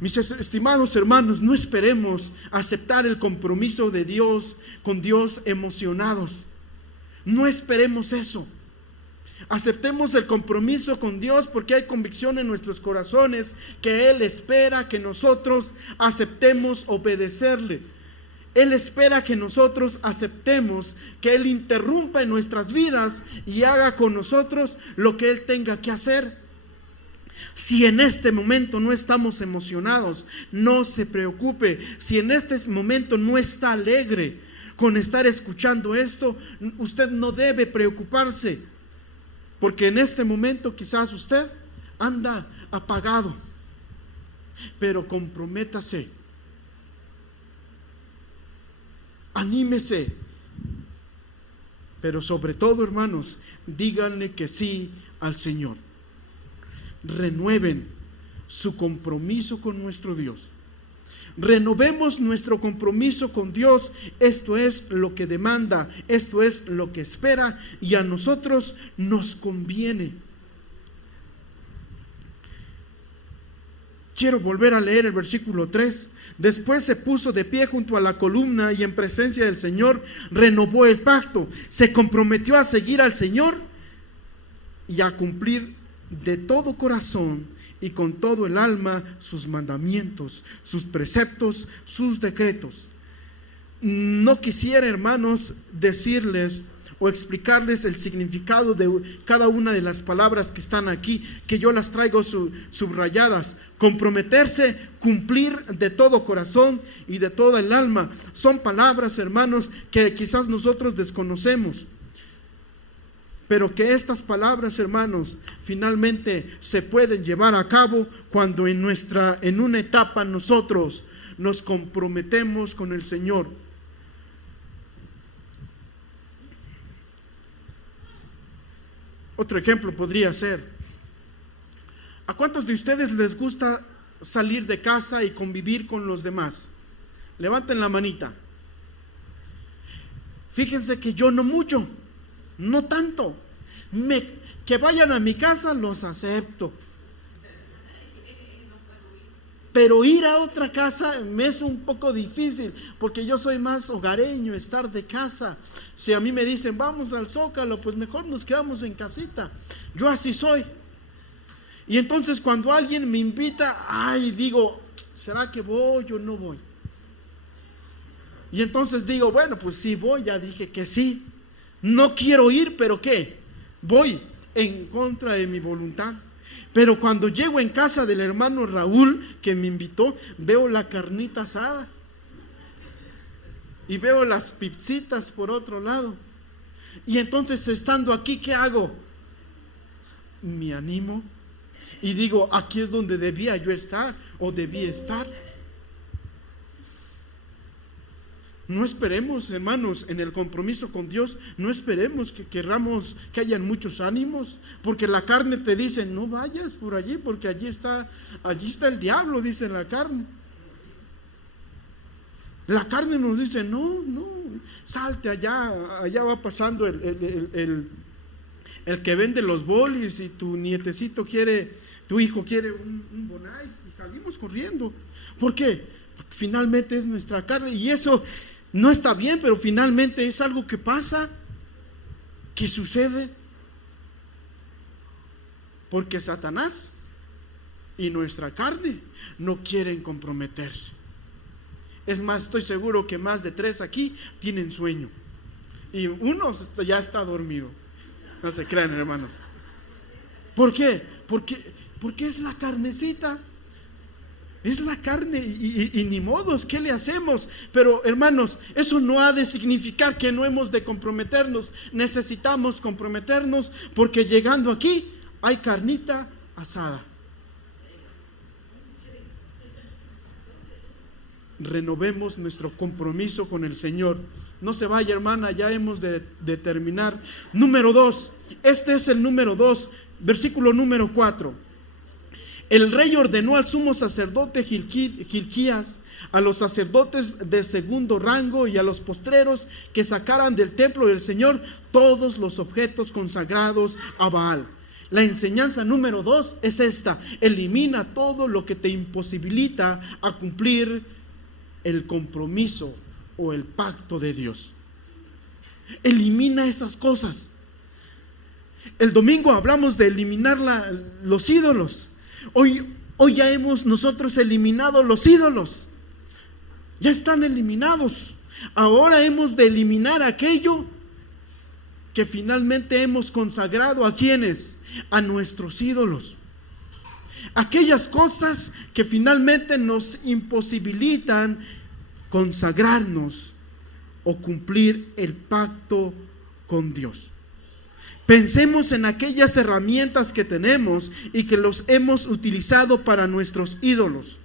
Mis estimados hermanos, no esperemos aceptar el compromiso de Dios con Dios emocionados. No esperemos eso. Aceptemos el compromiso con Dios porque hay convicción en nuestros corazones que Él espera que nosotros aceptemos obedecerle. Él espera que nosotros aceptemos que Él interrumpa en nuestras vidas y haga con nosotros lo que Él tenga que hacer. Si en este momento no estamos emocionados, no se preocupe. Si en este momento no está alegre con estar escuchando esto, usted no debe preocuparse, porque en este momento quizás usted anda apagado. Pero comprométase, anímese, pero sobre todo, hermanos, díganle que sí al Señor. Renueven su compromiso con nuestro Dios. Renovemos nuestro compromiso con Dios. Esto es lo que demanda, esto es lo que espera, y a nosotros nos conviene. Quiero volver a leer el versículo 3. Después se puso de pie junto a la columna y en presencia del Señor renovó el pacto. Se comprometió a seguir al Señor y a cumplir de todo corazón y con todo el alma sus mandamientos, sus preceptos, sus decretos. No quisiera, hermanos, decirles o explicarles el significado de cada una de las palabras que están aquí, que yo las traigo subrayadas. Comprometerse, cumplir de todo corazón y de toda el alma. Son palabras, hermanos, que quizás nosotros desconocemos, pero que estas palabras, hermanos, finalmente se pueden llevar a cabo cuando en una etapa nosotros nos comprometemos con el Señor. Otro ejemplo podría ser: ¿a cuántos de ustedes les gusta salir de casa y convivir con los demás? Levanten la manita. Fíjense que yo no mucho, no tanto. Que vayan a mi casa los acepto, pero ir a otra casa me es un poco difícil, porque yo soy más hogareño, estar de casa. Si a mí me dicen vamos al Zócalo, pues mejor nos quedamos en casita. Yo así soy. Y entonces cuando alguien me invita, digo, ¿será que voy o no voy? Y entonces digo, bueno, pues sí voy, ya dije que sí. No quiero ir, pero ¿qué? Voy en contra de mi voluntad. Pero cuando llego en casa del hermano Raúl, que me invitó, veo la carnita asada y veo las pizzitas por otro lado. Y entonces, estando aquí, ¿qué hago? Me animo y digo, aquí es donde debía yo estar o debí estar. No esperemos, hermanos, en el compromiso con Dios, no esperemos que querramos que hayan muchos ánimos, porque la carne te dice, no vayas por allí, porque allí está el diablo, dice la carne. La carne nos dice, no, salte allá va pasando el que vende los bolis y tu nietecito tu hijo quiere un bonais, y salimos corriendo. ¿Por qué? Porque finalmente es nuestra carne, y eso no está bien, pero finalmente es algo que pasa, que sucede, porque Satanás y nuestra carne no quieren comprometerse. Es más, estoy seguro que más de 3 aquí tienen sueño y uno ya está dormido. No se crean, hermanos. ¿Por qué? Porque es la carnecita. Es la carne y ni modos, ¿qué le hacemos? Pero, hermanos, eso no ha de significar que no hemos de comprometernos. Necesitamos comprometernos, porque llegando aquí hay carnita asada. Renovemos nuestro compromiso con el Señor. No se vaya, hermana, ya hemos de terminar. Número 2, este es el número 2, versículo número 4. El rey ordenó al sumo sacerdote Hilquías, a los sacerdotes de segundo rango y a los postreros que sacaran del templo del Señor todos los objetos consagrados a Baal. La enseñanza número 2 es esta: elimina todo lo que te imposibilita a cumplir el compromiso o el pacto de Dios. Elimina esas cosas. El domingo hablamos de eliminar los ídolos. Hoy ya hemos nosotros eliminado los ídolos. Ya están eliminados. Ahora hemos de eliminar aquello que finalmente hemos consagrado. ¿A quiénes? A nuestros ídolos. Aquellas cosas que finalmente nos imposibilitan consagrarnos o cumplir el pacto con Dios. Pensemos en aquellas herramientas que tenemos y que los hemos utilizado para nuestros ídolos.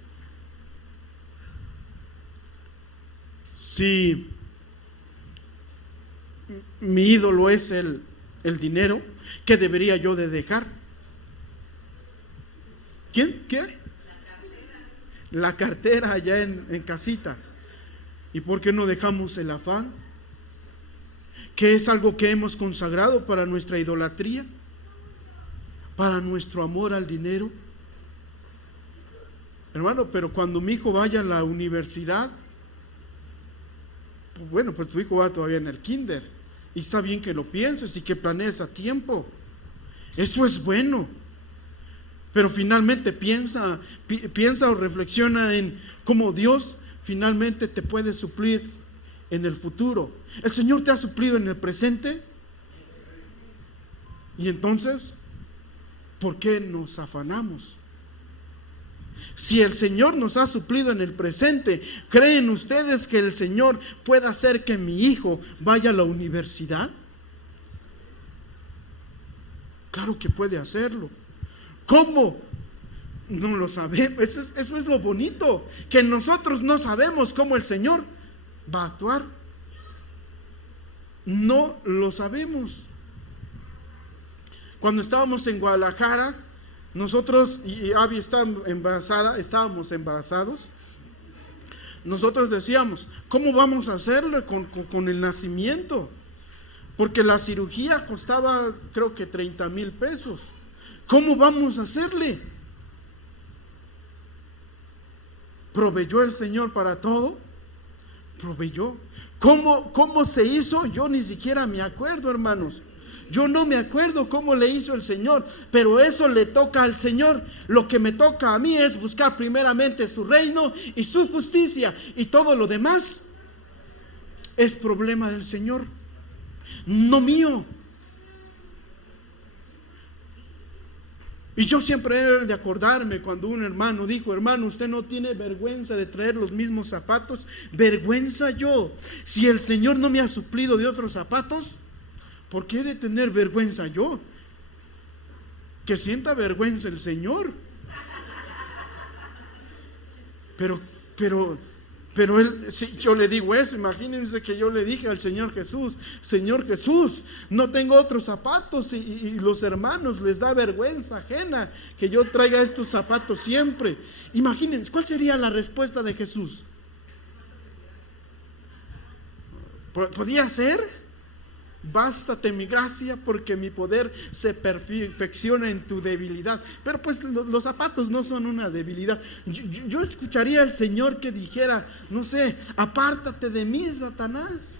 Si mi ídolo es el dinero, ¿qué debería yo de dejar? ¿Quién? ¿Qué? la cartera allá en casita. ¿Y por qué no dejamos el afán? Que es algo que hemos consagrado para nuestra idolatría, para nuestro amor al dinero. Hermano, pero cuando mi hijo vaya a la universidad, pues bueno, pues tu hijo va todavía en el kinder, y está bien que lo pienses y que planees a tiempo. Eso es bueno. Pero finalmente piensa o reflexiona en cómo Dios finalmente te puede suplir en el futuro. El Señor te ha suplido en el presente. Y entonces, ¿por qué nos afanamos? Si el Señor nos ha suplido en el presente, ¿creen ustedes que el Señor pueda hacer que mi hijo vaya a la universidad? Claro que puede hacerlo. ¿Cómo? No lo sabemos. Eso es lo bonito, que nosotros no sabemos cómo el Señor va a actuar. No lo sabemos. Cuando estábamos en Guadalajara, nosotros y Abby estábamos embarazados. Nosotros decíamos, ¿cómo vamos a hacerlo con el nacimiento? Porque la cirugía costaba, creo que 30,000 pesos. ¿Cómo vamos a hacerle? ¿Proveyó el Señor para todo? Proveyó. ¿Cómo se hizo? Yo ni siquiera me acuerdo, hermanos. Yo no me acuerdo cómo le hizo el Señor, pero eso le toca al Señor. Lo que me toca a mí es buscar primeramente su reino y su justicia, y todo lo demás es problema del Señor, no mío. Y yo siempre he de acordarme cuando un hermano dijo: hermano, usted no tiene vergüenza de traer los mismos zapatos. Vergüenza yo, si el Señor no me ha suplido de otros zapatos, ¿por qué he de tener vergüenza yo? Que sienta vergüenza el Señor. Pero él, si yo le digo eso, imagínense que yo le dije al Señor Jesús: Señor Jesús, no tengo otros zapatos, y los hermanos les da vergüenza ajena que yo traiga estos zapatos siempre. Imagínense, ¿cuál sería la respuesta de Jesús? ¿Podía ser? Bástate mi gracia, porque mi poder se perfecciona en tu debilidad. Pero pues los zapatos no son una debilidad. Yo escucharía al Señor que dijera, no sé: apártate de mí, Satanás,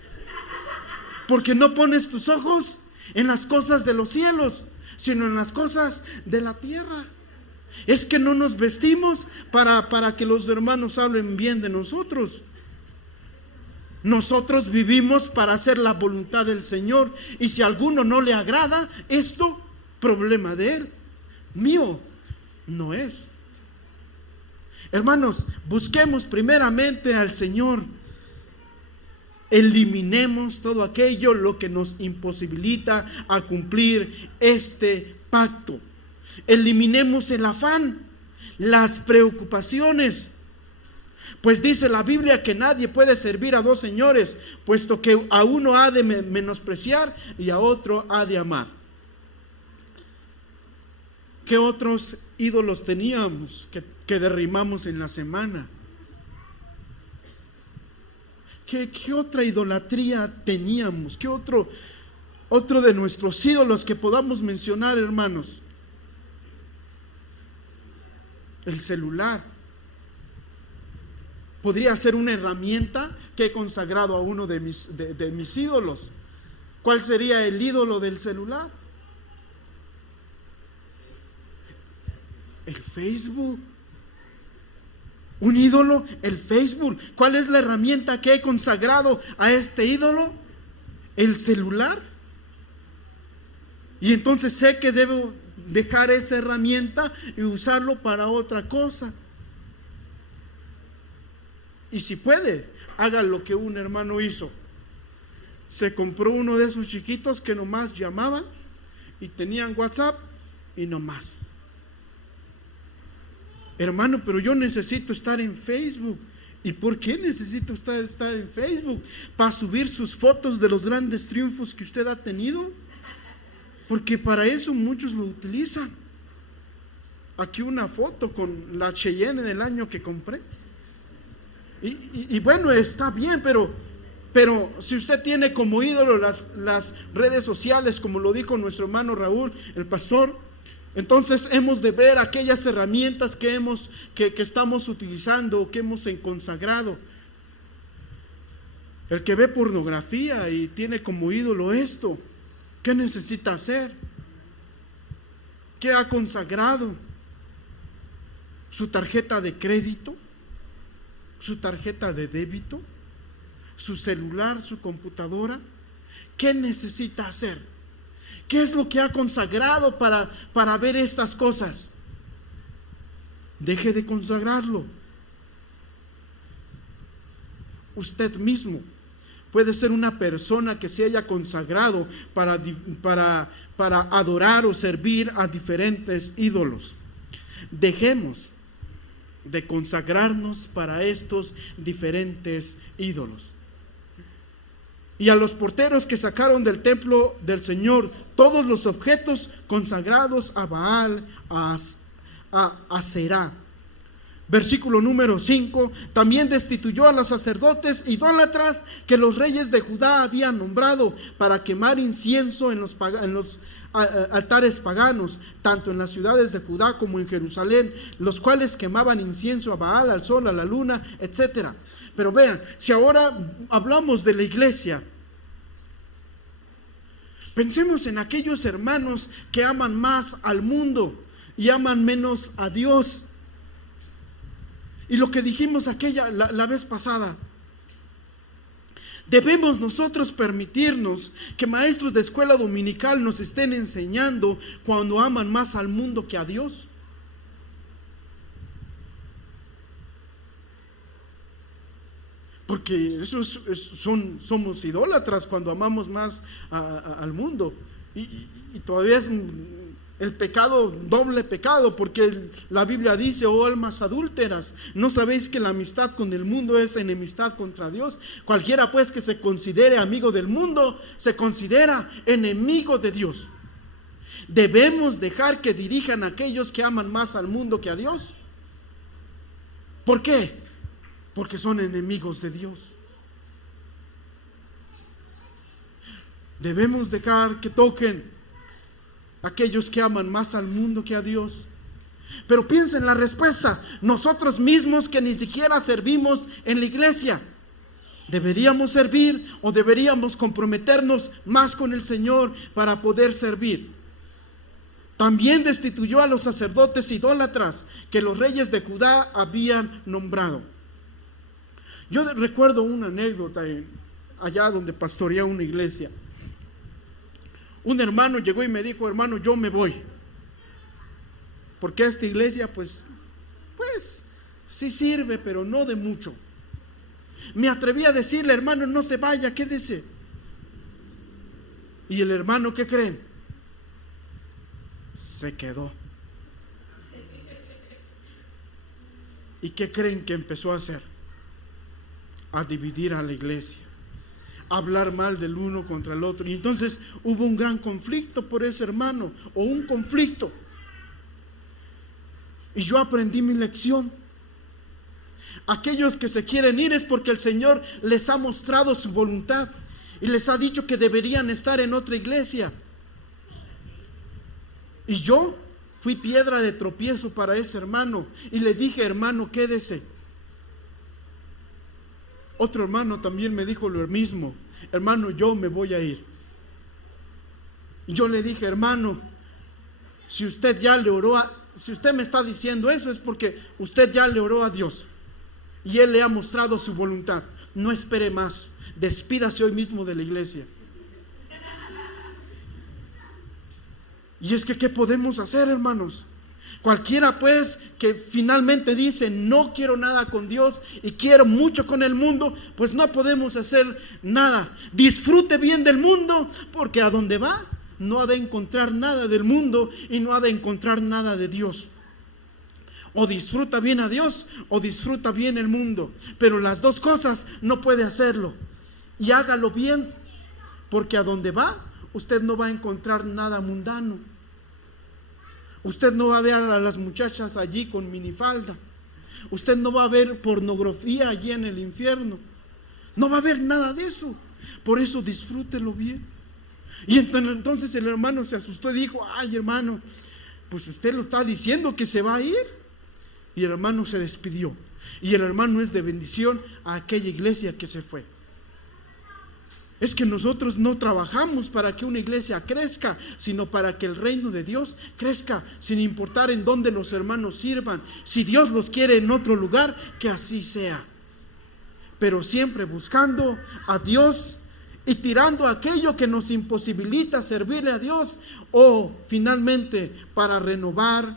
porque no pones tus ojos en las cosas de los cielos, sino en las cosas de la tierra. Es que no nos vestimos para que los hermanos hablen bien de nosotros. Nosotros vivimos para hacer la voluntad del Señor, y si a alguno no le agrada esto, problema de él, mío no es. Hermanos, busquemos primeramente al Señor. Eliminemos todo aquello lo que nos imposibilita a cumplir este pacto. Eliminemos el afán, las preocupaciones. Pues dice la Biblia que nadie puede servir a dos señores, puesto que a uno ha de menospreciar y a otro ha de amar. ¿Qué otros ídolos teníamos que derribamos en la semana? ¿Qué otra idolatría teníamos? ¿Qué otro de nuestros ídolos que podamos mencionar, hermanos? El celular. Podría ser una herramienta que he consagrado a uno de mis ídolos. ¿Cuál sería el ídolo del celular? El Facebook. Un ídolo, el Facebook. ¿Cuál es la herramienta que he consagrado a este ídolo? El celular. Y entonces sé que debo dejar esa herramienta y usarlo para otra cosa. Y si puede, haga lo que un hermano hizo. Se compró uno de esos chiquitos que nomás llamaban y tenían WhatsApp y nomás. Hermano, pero yo necesito estar en Facebook. ¿Y por qué necesito estar en Facebook? ¿Para subir sus fotos de los grandes triunfos que usted ha tenido? Porque para eso muchos lo utilizan. aquí una foto con la Cheyenne del año que compré. Y bueno, está bien, pero si usted tiene como ídolo las redes sociales, como lo dijo nuestro hermano Raúl, el pastor, entonces hemos de ver aquellas herramientas que estamos utilizando, que hemos consagrado. El que ve pornografía y tiene como ídolo esto, ¿qué necesita hacer? ¿Qué ha consagrado? ¿Su tarjeta de crédito? ¿Su tarjeta de débito? ¿Su celular? ¿Su computadora? ¿Qué necesita hacer? ¿Qué es lo que ha consagrado para ver estas cosas? Deje de consagrarlo. Usted mismo puede ser una persona que se haya consagrado para adorar o servir a diferentes ídolos. Dejemos de consagrarnos para estos diferentes ídolos. Y a los porteros que sacaron del templo del Señor todos los objetos consagrados a Baal, a Aserá. Versículo número 5, también destituyó a los sacerdotes idólatras que los reyes de Judá habían nombrado para quemar incienso en los altares paganos, tanto en las ciudades de Judá como en Jerusalén, los cuales quemaban incienso a Baal, al sol, a la luna, etc. Pero vean, si ahora hablamos de la iglesia, pensemos en aquellos hermanos que aman más al mundo y aman menos a Dios. Y lo que dijimos la vez pasada, debemos nosotros permitirnos que maestros de escuela dominical nos estén enseñando cuando aman más al mundo que a Dios. Porque somos idólatras cuando amamos más al mundo. Y todavía es el pecado, doble pecado, porque la Biblia dice: oh almas adúlteras, ¿no sabéis que la amistad con el mundo es enemistad contra Dios? Cualquiera pues que se considere amigo del mundo, se considera enemigo de Dios. Debemos dejar que dirijan a aquellos que aman más al mundo que a Dios. ¿Por qué? Porque son enemigos de Dios. Debemos dejar que toquen aquellos que aman más al mundo que a Dios. Pero piensen la respuesta: nosotros mismos que ni siquiera servimos en la iglesia, ¿deberíamos servir o deberíamos comprometernos más con el Señor para poder servir? También destituyó a los sacerdotes idólatras que los reyes de Judá habían nombrado. Yo recuerdo una anécdota allá donde pastoreaba una iglesia. Un hermano llegó y me dijo: hermano, yo me voy, porque esta iglesia pues sí sirve, pero no de mucho. Me atreví a decirle: hermano, no se vaya, quédese. Y el hermano, ¿qué creen? Se quedó. ¿Y qué creen que empezó a hacer? A dividir a la iglesia, hablar mal del uno contra el otro. Y entonces hubo un gran conflicto por ese hermano, o un conflicto. Y yo aprendí mi lección. Aquellos que se quieren ir es porque el Señor les ha mostrado su voluntad y les ha dicho que deberían estar en otra iglesia. Y yo fui piedra de tropiezo para ese hermano y le dije: hermano, quédese. Otro hermano también me dijo lo mismo: hermano, yo me voy a ir. Y yo le dije: hermano, si usted ya le oró si usted me está diciendo eso, es porque usted ya le oró a Dios y Él le ha mostrado su voluntad. No espere más, despídase hoy mismo de la iglesia. Y es que, ¿qué podemos hacer, hermanos? Cualquiera pues que finalmente dice: no quiero nada con Dios y quiero mucho con el mundo, pues no podemos hacer nada. Disfrute bien del mundo, porque a donde va no ha de encontrar nada del mundo y no ha de encontrar nada de Dios. O disfruta bien a Dios o disfruta bien el mundo, pero las dos cosas no puede hacerlo. Y hágalo bien, porque a donde va usted no va a encontrar nada mundano. Usted no va a ver a las muchachas allí con minifalda. Usted no va a ver pornografía allí en el infierno. No va a haber nada de eso. Por eso disfrútelo bien. Y entonces el hermano se asustó y dijo: ay, hermano, pues usted lo está diciendo que se va a ir. Y el hermano se despidió. Y el hermano es de bendición a aquella iglesia que se fue. Es que nosotros no trabajamos para que una iglesia crezca, sino para que el reino de Dios crezca, sin importar en dónde los hermanos sirvan. Si Dios los quiere en otro lugar, que así sea. Pero siempre buscando a Dios y tirando aquello que nos imposibilita servirle a Dios, o finalmente para renovar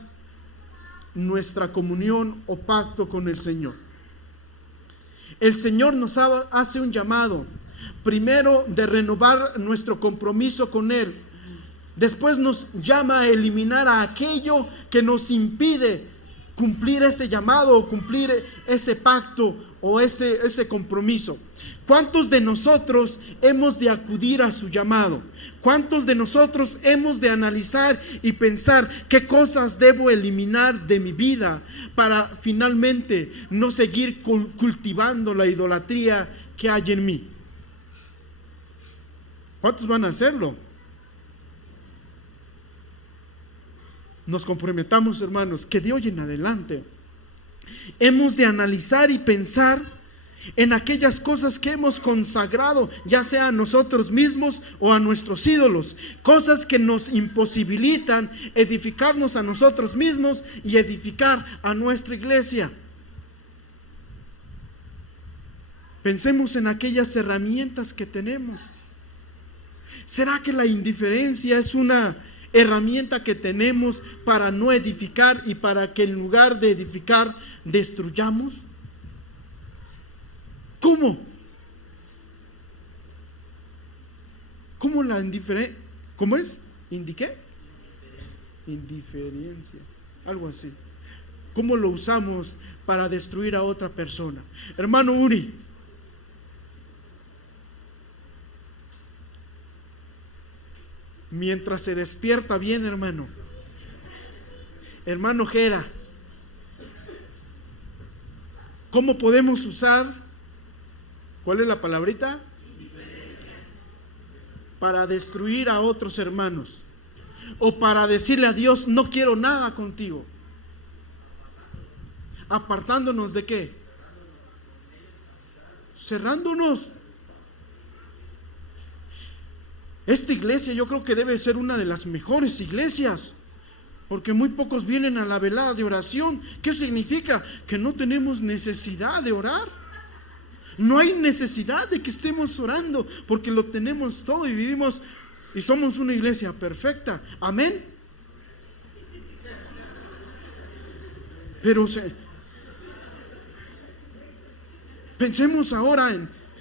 nuestra comunión o pacto con el Señor. El Señor nos hace un llamado, primero de renovar nuestro compromiso con Él. Después nos llama a eliminar a aquello que nos impide cumplir ese llamado o cumplir ese pacto o ese compromiso. ¿Cuántos de nosotros hemos de acudir a su llamado? ¿Cuántos de nosotros hemos de analizar y pensar qué cosas debo eliminar de mi vida para finalmente no seguir cultivando la idolatría que hay en mí? ¿Cuántos van a hacerlo? Nos comprometamos, hermanos, que de hoy en adelante hemos de analizar y pensar en aquellas cosas que hemos consagrado, ya sea a nosotros mismos o a nuestros ídolos, cosas que nos imposibilitan edificarnos a nosotros mismos y edificar a nuestra iglesia. Pensemos en aquellas herramientas que tenemos. ¿Será que la indiferencia es una herramienta que tenemos para no edificar y para que en lugar de edificar destruyamos? ¿Cómo? ¿Cómo la indiferencia? ¿Cómo es? ¿Indiqué? Indiferencia, algo así. ¿Cómo lo usamos para destruir a otra persona? Hermano Uri, mientras se despierta bien, hermano. Hermano Jera, ¿cómo podemos usar? ¿Cuál es la palabrita? Para destruir a otros hermanos. O para decirle a Dios: no quiero nada contigo. ¿Apartándonos de qué? Cerrándonos. Esta iglesia yo creo que debe ser una de las mejores iglesias, porque muy pocos vienen a la velada de oración. ¿Qué significa? Que no tenemos necesidad de orar. No hay necesidad de que estemos orando, porque lo tenemos todo y vivimos y somos una iglesia perfecta. Amén. Pero pensemos ahora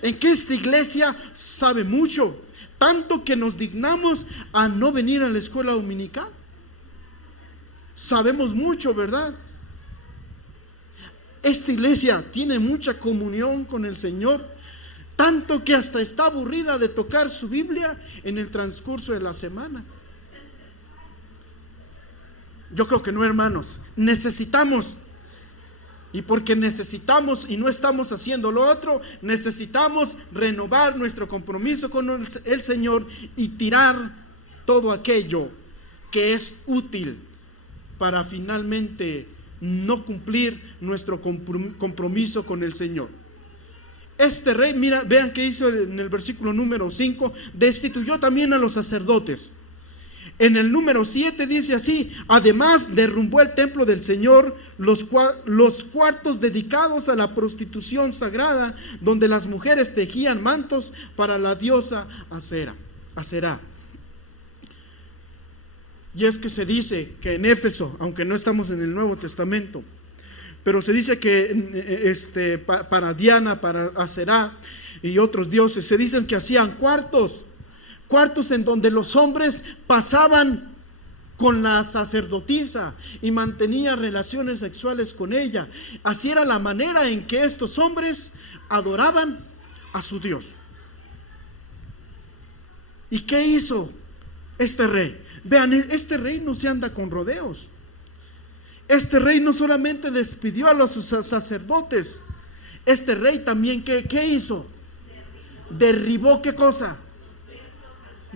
en que esta iglesia sabe mucho, tanto que nos dignamos a no venir a la escuela dominical. Sabemos mucho, ¿verdad? Esta iglesia tiene mucha comunión con el Señor, tanto que hasta está aburrida de tocar su Biblia en el transcurso de la semana. Yo creo que no, hermanos. Necesitamos, y porque necesitamos y no estamos haciendo lo otro, necesitamos renovar nuestro compromiso con el Señor y tirar todo aquello que es útil para finalmente no cumplir nuestro compromiso con el Señor. Este rey, mira, vean qué hizo en el versículo número 5: destituyó también a los sacerdotes. En el número 7 dice así: además derrumbó el templo del Señor, los cuartos dedicados a la prostitución sagrada, donde las mujeres tejían mantos para la diosa Aserá. Y es que se dice que en Éfeso, aunque no estamos en el Nuevo Testamento, pero se dice que para Diana, para Aserá y otros dioses, se dicen que hacían cuartos en donde los hombres pasaban con la sacerdotisa y mantenían relaciones sexuales con ella. Así era la manera en que estos hombres adoraban a su Dios. ¿Y qué hizo este rey? Vean, este rey no se anda con rodeos. Este rey no solamente despidió a los sacerdotes, este rey también, ¿qué hizo? Derribó, ¿qué cosa?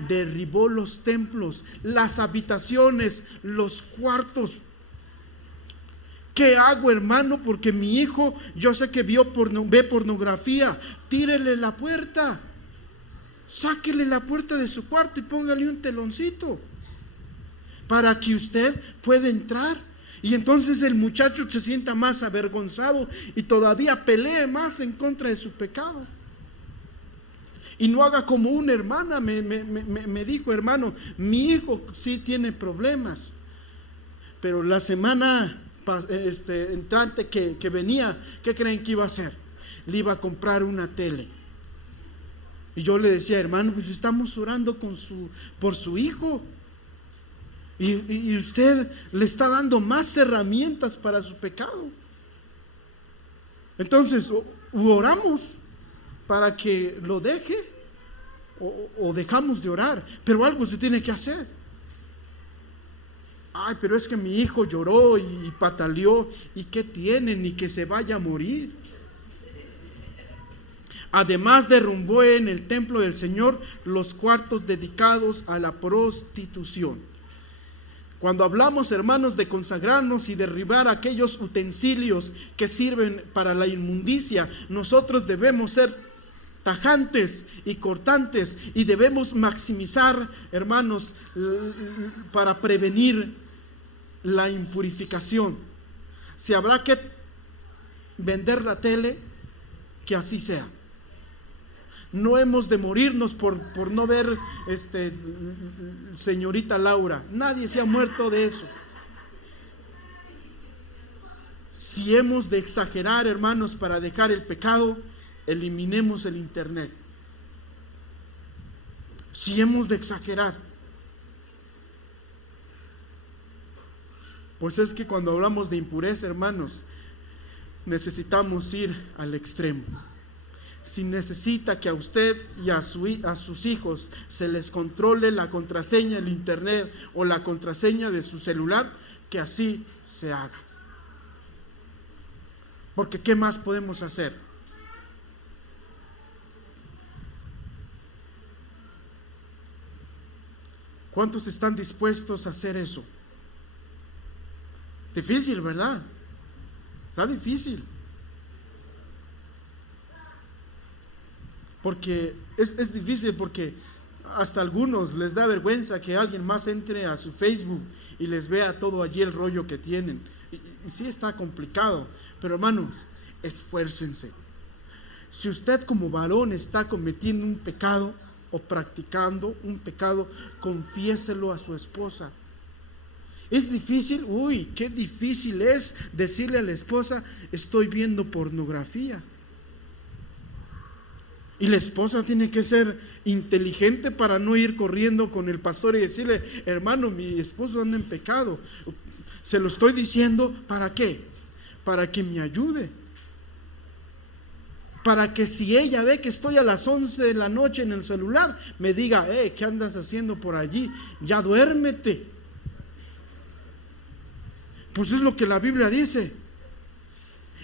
Derribó los templos, las habitaciones, los cuartos. ¿Qué hago, hermano? Porque mi hijo, yo sé que ve pornografía. Tírele la puerta. Sáquele la puerta de su cuarto y póngale un teloncito para que usted pueda entrar. Y entonces el muchacho se sienta más avergonzado y todavía pelee más en contra de su pecado. Y no haga como una hermana me dijo, hermano, mi hijo sí tiene problemas, pero la semana entrante que venía, ¿qué creen que iba a hacer? Le iba a comprar una tele. Y yo le decía, hermano, pues estamos orando por su hijo. Y usted le está dando más herramientas para su pecado. Entonces, oramos para que lo deje o dejamos de orar, pero algo se tiene que hacer. Ay, pero es que mi hijo lloró y pataleó. ¿Y qué tiene? Ni que se vaya a morir. Además, derrumbó en el templo del Señor los cuartos dedicados a la prostitución. Cuando hablamos, hermanos, de consagrarnos y derribar aquellos utensilios que sirven para la inmundicia, nosotros debemos ser tajantes y cortantes y debemos maximizar, hermanos, para prevenir la impurificación. Si habrá que vender la tele, que así sea. No hemos de morirnos por no ver señorita Laura. Nadie se ha muerto de eso. Si hemos de exagerar, hermanos, para dejar el pecado, eliminemos el internet. Si hemos de exagerar, pues es que cuando hablamos de impureza, hermanos, necesitamos ir al extremo. Si necesita que a usted y a sus hijos se les controle la contraseña del internet o la contraseña de su celular, que así se haga. Porque ¿qué más podemos hacer? ¿Cuántos están dispuestos a hacer eso? Difícil, ¿verdad? Está difícil. Porque es difícil, porque hasta a algunos les da vergüenza que alguien más entre a su Facebook y les vea todo allí el rollo que tienen. Y sí está complicado, pero hermanos, esfuércense. Si usted como varón está cometiendo un pecado o practicando un pecado, confiéselo a su esposa. ¿Es difícil? Uy, qué difícil es decirle a la esposa, estoy viendo pornografía. Y la esposa tiene que ser inteligente para no ir corriendo con el pastor y decirle, hermano, mi esposo anda en pecado. Se lo estoy diciendo, ¿para qué? Para que me ayude. Para que si ella ve que estoy a las 11 de la noche en el celular, me diga, ¿qué andas haciendo por allí? Ya duérmete. Pues es lo que la Biblia dice.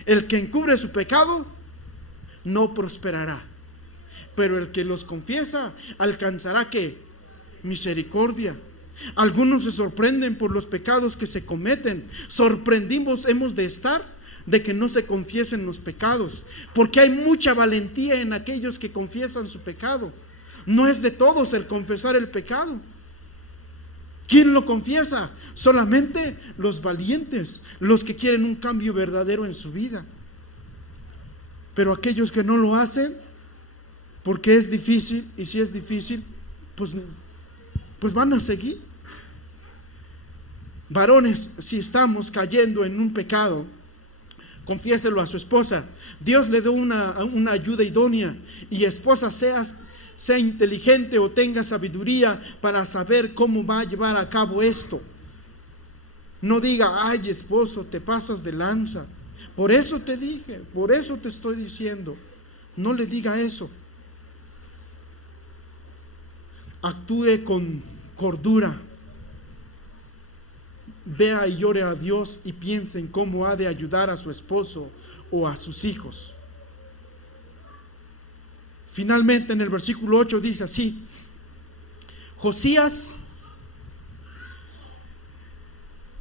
El que encubre su pecado no prosperará, pero el que los confiesa alcanzará ¿qué? Misericordia. Algunos se sorprenden por los pecados que se cometen. Sorprendimos hemos de estar de que no se confiesen los pecados, porque hay mucha valentía en aquellos que confiesan su pecado. No es de todos el confesar el pecado. ¿Quién lo confiesa? Solamente los valientes, los que quieren un cambio verdadero en su vida. Pero aquellos que no lo hacen, porque es difícil, y si es difícil, pues van a seguir. Varones, si estamos cayendo en un pecado, confiéselo a su esposa. Dios le dio una ayuda idónea. Y esposa, sea inteligente o tenga sabiduría para saber cómo va a llevar a cabo esto. No diga, ay esposo, te pasas de lanza. Por eso te dije, por eso te estoy diciendo. No le diga eso. Actúe con cordura. vea y ore a Dios y piense en cómo ha de ayudar a su esposo o a sus hijos. Finalmente, en el versículo 8 dice así: Josías,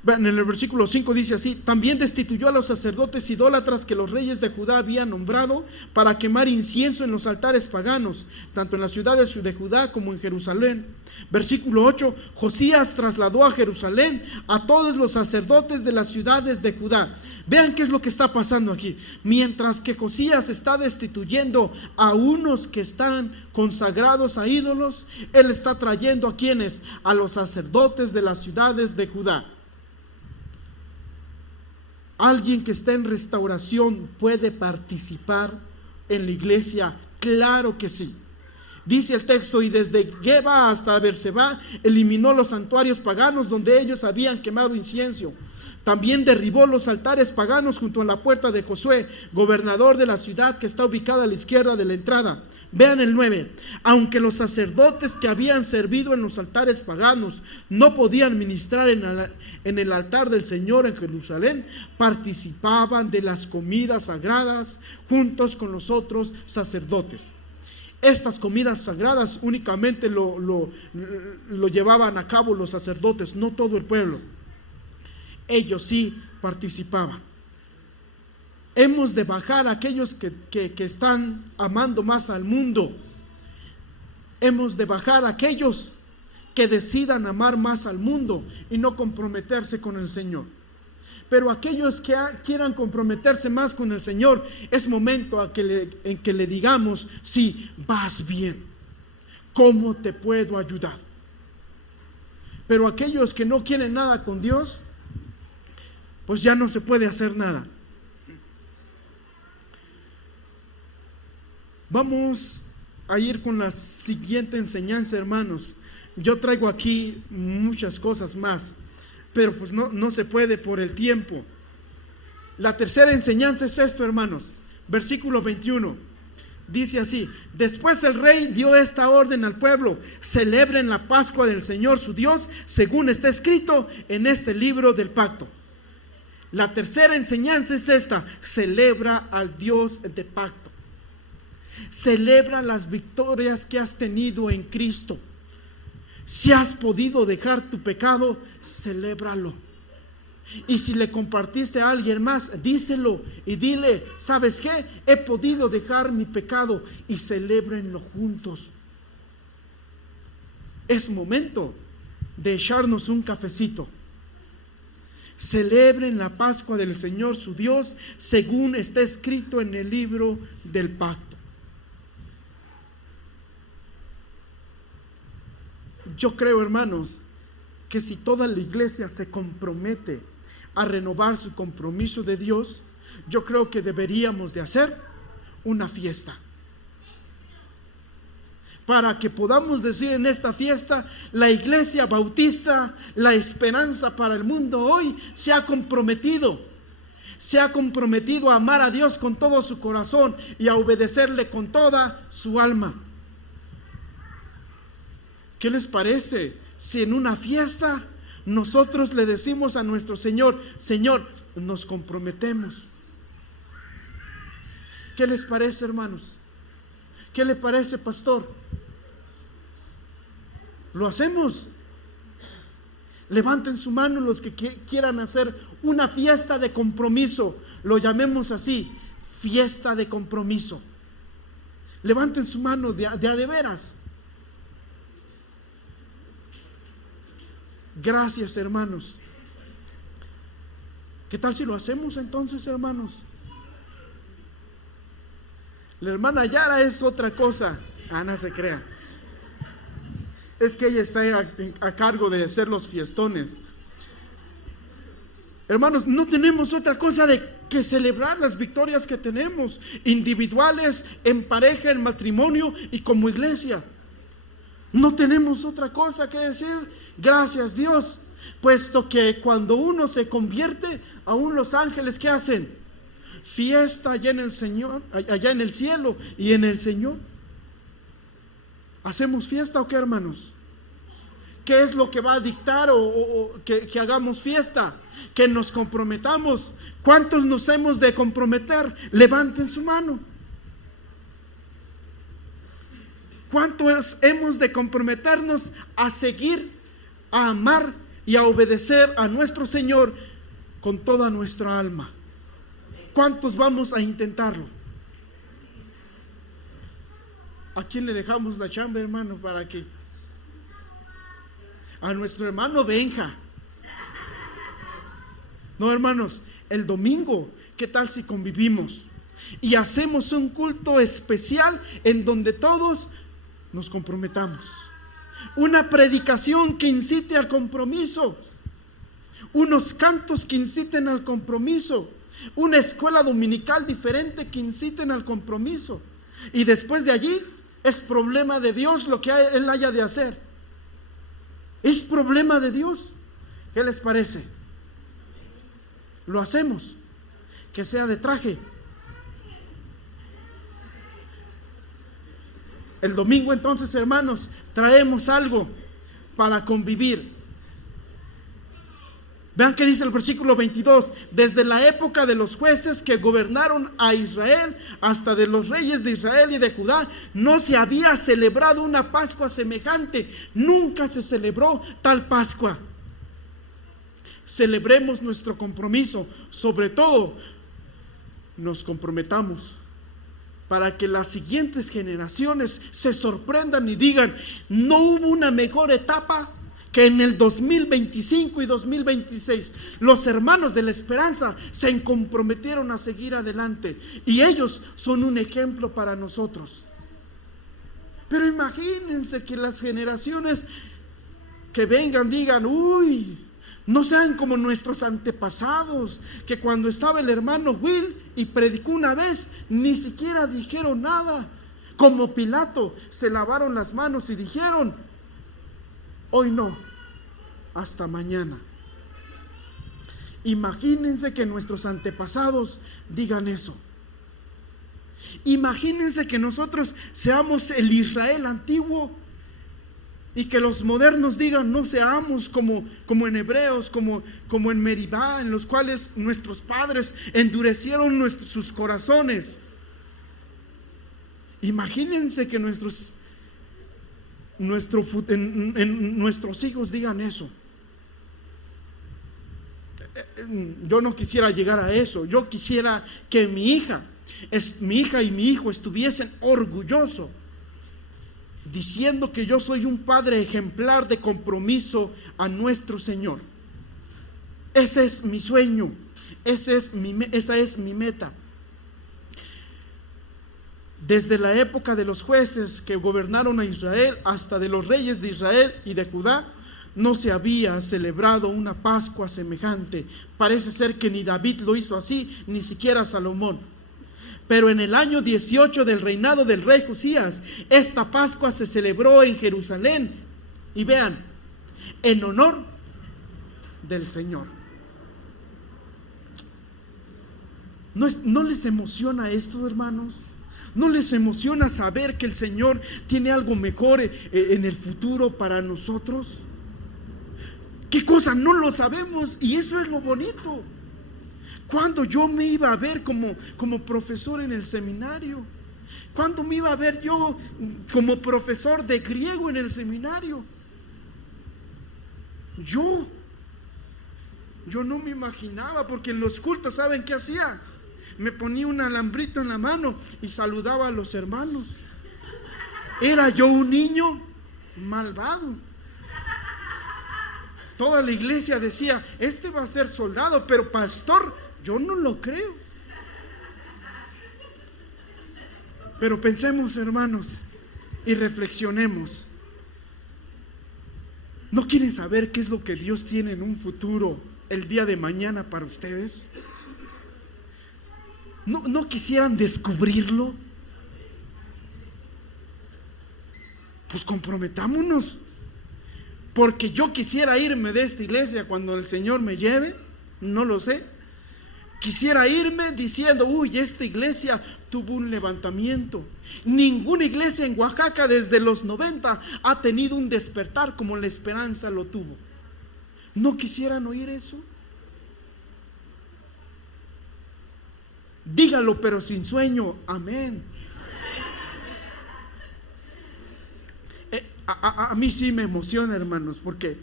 en el versículo 5 dice así: también destituyó a los sacerdotes idólatras que los reyes de Judá habían nombrado para quemar incienso en los altares paganos, tanto en las ciudades de Judá como en Jerusalén. Versículo 8: Josías trasladó a Jerusalén a todos los sacerdotes de las ciudades de Judá. Vean qué es lo que está pasando aquí. Mientras que Josías está destituyendo a unos que están consagrados a ídolos, él está trayendo a quienes, a los sacerdotes de las ciudades de Judá. ¿Alguien que está en restauración puede participar en la iglesia? Claro que sí. Dice el texto: y desde Geba hasta Berseba eliminó los santuarios paganos donde ellos habían quemado incienso. También derribó los altares paganos junto a la puerta de Josué, gobernador de la ciudad, que está ubicada a la izquierda de la entrada. Vean el 9: aunque los sacerdotes que habían servido en los altares paganos no podían ministrar en el altar del Señor en Jerusalén, participaban de las comidas sagradas juntos con los otros sacerdotes. Estas comidas sagradas únicamente lo llevaban a cabo los sacerdotes, no todo el pueblo. Ellos sí participaban. Hemos de bajar a aquellos que están amando más al mundo. Hemos de bajar a aquellos que decidan amar más al mundo y no comprometerse con el Señor. Pero aquellos que quieran comprometerse más con el Señor, es momento en que le digamos: sí, vas bien, ¿cómo te puedo ayudar? Pero aquellos que no quieren nada con Dios, pues ya no se puede hacer nada. Vamos a ir con la siguiente enseñanza, hermanos. Yo traigo aquí muchas cosas más, pero pues no se puede por el tiempo. La tercera enseñanza es esto, hermanos. Versículo 21. Dice así: después el rey dio esta orden al pueblo: celebren la Pascua del Señor su Dios, según está escrito en este libro del pacto. La tercera enseñanza es esta: celebra al Dios de pacto. Celebra las victorias que has tenido en Cristo. Si has podido dejar tu pecado, celébralo. Y si le compartiste a alguien más, díselo y dile: ¿sabes qué? He podido dejar mi pecado, y celébrenlo juntos. Es momento de echarnos un cafecito. Celebren la Pascua del Señor su Dios, según está escrito en el libro del pacto. Yo creo, hermanos, que si toda la iglesia se compromete a renovar su compromiso de Dios, yo creo que deberíamos de hacer una fiesta, para que podamos decir en esta fiesta: la Iglesia Bautista, la esperanza para el mundo hoy, se ha comprometido a amar a Dios con todo su corazón y a obedecerle con toda su alma. ¿Qué les parece si en una fiesta nosotros le decimos a nuestro Señor: Señor, nos comprometemos? ¿Qué les parece, hermanos? ¿Qué le parece, pastor? ¿Lo hacemos? Levanten su mano los que quieran hacer una fiesta de compromiso. Lo llamemos así: fiesta de compromiso. Levanten su mano de veras. Gracias, hermanos. ¿Qué tal si lo hacemos entonces, hermanos? La hermana Yara es otra cosa. No se crea. Es que ella está a cargo de hacer los fiestones. Hermanos, no tenemos otra cosa que celebrar las victorias que tenemos, individuales, en pareja, en matrimonio y como iglesia. No tenemos otra cosa que decir. Gracias, Dios, puesto que cuando uno se convierte, aún los ángeles, ¿qué hacen? Fiesta allá en el Señor, allá en el cielo y en el Señor. ¿Hacemos fiesta o qué, hermanos? ¿qué es lo que va a dictar o que hagamos fiesta? Que nos comprometamos. ¿Cuántos nos hemos de comprometer? Levanten su mano. ¿Cuántos hemos de comprometernos a seguir, a amar y a obedecer a nuestro Señor con toda nuestra alma? ¿Cuántos vamos a intentarlo? ¿A quién le dejamos la chamba, hermano? Para que a nuestro hermano Benja. No, hermanos, el domingo, ¿qué tal si convivimos y hacemos un culto especial en donde todos nos comprometamos? Una predicación que incite al compromiso, unos cantos que inciten al compromiso, una escuela dominical diferente que inciten al compromiso. Y después de allí es problema de Dios lo que Él haya de hacer. Es problema de Dios. ¿Qué les parece? Lo hacemos, que sea de traje. El domingo entonces, hermanos, traemos algo para convivir. Vean que dice el versículo 22: desde la época de los jueces que gobernaron a Israel hasta de los reyes de Israel y de Judá, no se había celebrado una Pascua semejante. Nunca se celebró tal Pascua. Celebremos nuestro compromiso, sobre todo nos comprometamos para que las siguientes generaciones se sorprendan y digan: no hubo una mejor etapa que en el 2025 y 2026 los hermanos de la esperanza se comprometieron a seguir adelante, y ellos son un ejemplo para nosotros. Pero imagínense que las generaciones que vengan digan: uy, no sean como nuestros antepasados, que cuando estaba el hermano Will y predicó una vez, ni siquiera dijeron nada. Como Pilato, se lavaron las manos y dijeron: hoy no, hasta mañana. Imagínense que nuestros antepasados digan eso. Imagínense que nosotros seamos el Israel antiguo y que los modernos digan: no seamos como en Hebreos, como en Meribá, en los cuales nuestros padres endurecieron sus corazones. Imagínense que nuestros hijos digan eso. Yo no quisiera llegar a eso. Yo quisiera que mi hija y mi hijo estuviesen orgullosos, diciendo que yo soy un padre ejemplar de compromiso a nuestro Señor. Ese es mi sueño, esa es mi meta. Desde la época de los jueces que gobernaron a Israel hasta de los reyes de Israel y de Judá, no se había celebrado una Pascua semejante. Parece ser que ni David lo hizo así, ni siquiera Salomón. Pero en el año 18 del reinado del rey Josías, esta Pascua se celebró en Jerusalén. Y vean, en honor del Señor. ¿No les emociona esto, hermanos? ¿No les emociona saber que el Señor tiene algo mejor en el futuro para nosotros? ¿Qué cosa? No lo sabemos, y eso es lo bonito. ¿Cuándo yo me iba a ver como profesor en el seminario? ¿Cuándo me iba a ver yo como profesor de griego en el seminario? Yo no me imaginaba, porque en los cultos, ¿saben qué hacía? Me ponía un alambrito en la mano y saludaba a los hermanos. Era yo un niño malvado. Toda la iglesia decía: este va a ser soldado, pero pastor, yo no lo creo. Pero pensemos, hermanos, y reflexionemos. ¿No quieren saber qué es lo que Dios tiene en un futuro, el día de mañana, para ustedes? ¿No quisieran descubrirlo? Pues comprometámonos. Porque yo quisiera irme de esta iglesia cuando el Señor me lleve, no lo sé, Quisiera irme diciendo, uy, esta iglesia tuvo un levantamiento. Ninguna iglesia en Oaxaca desde los 90 ha tenido un despertar como La Esperanza lo tuvo. ¿No quisieran oír eso? Dígalo, pero sin sueño. Amén. A mí sí me emociona, hermanos, porque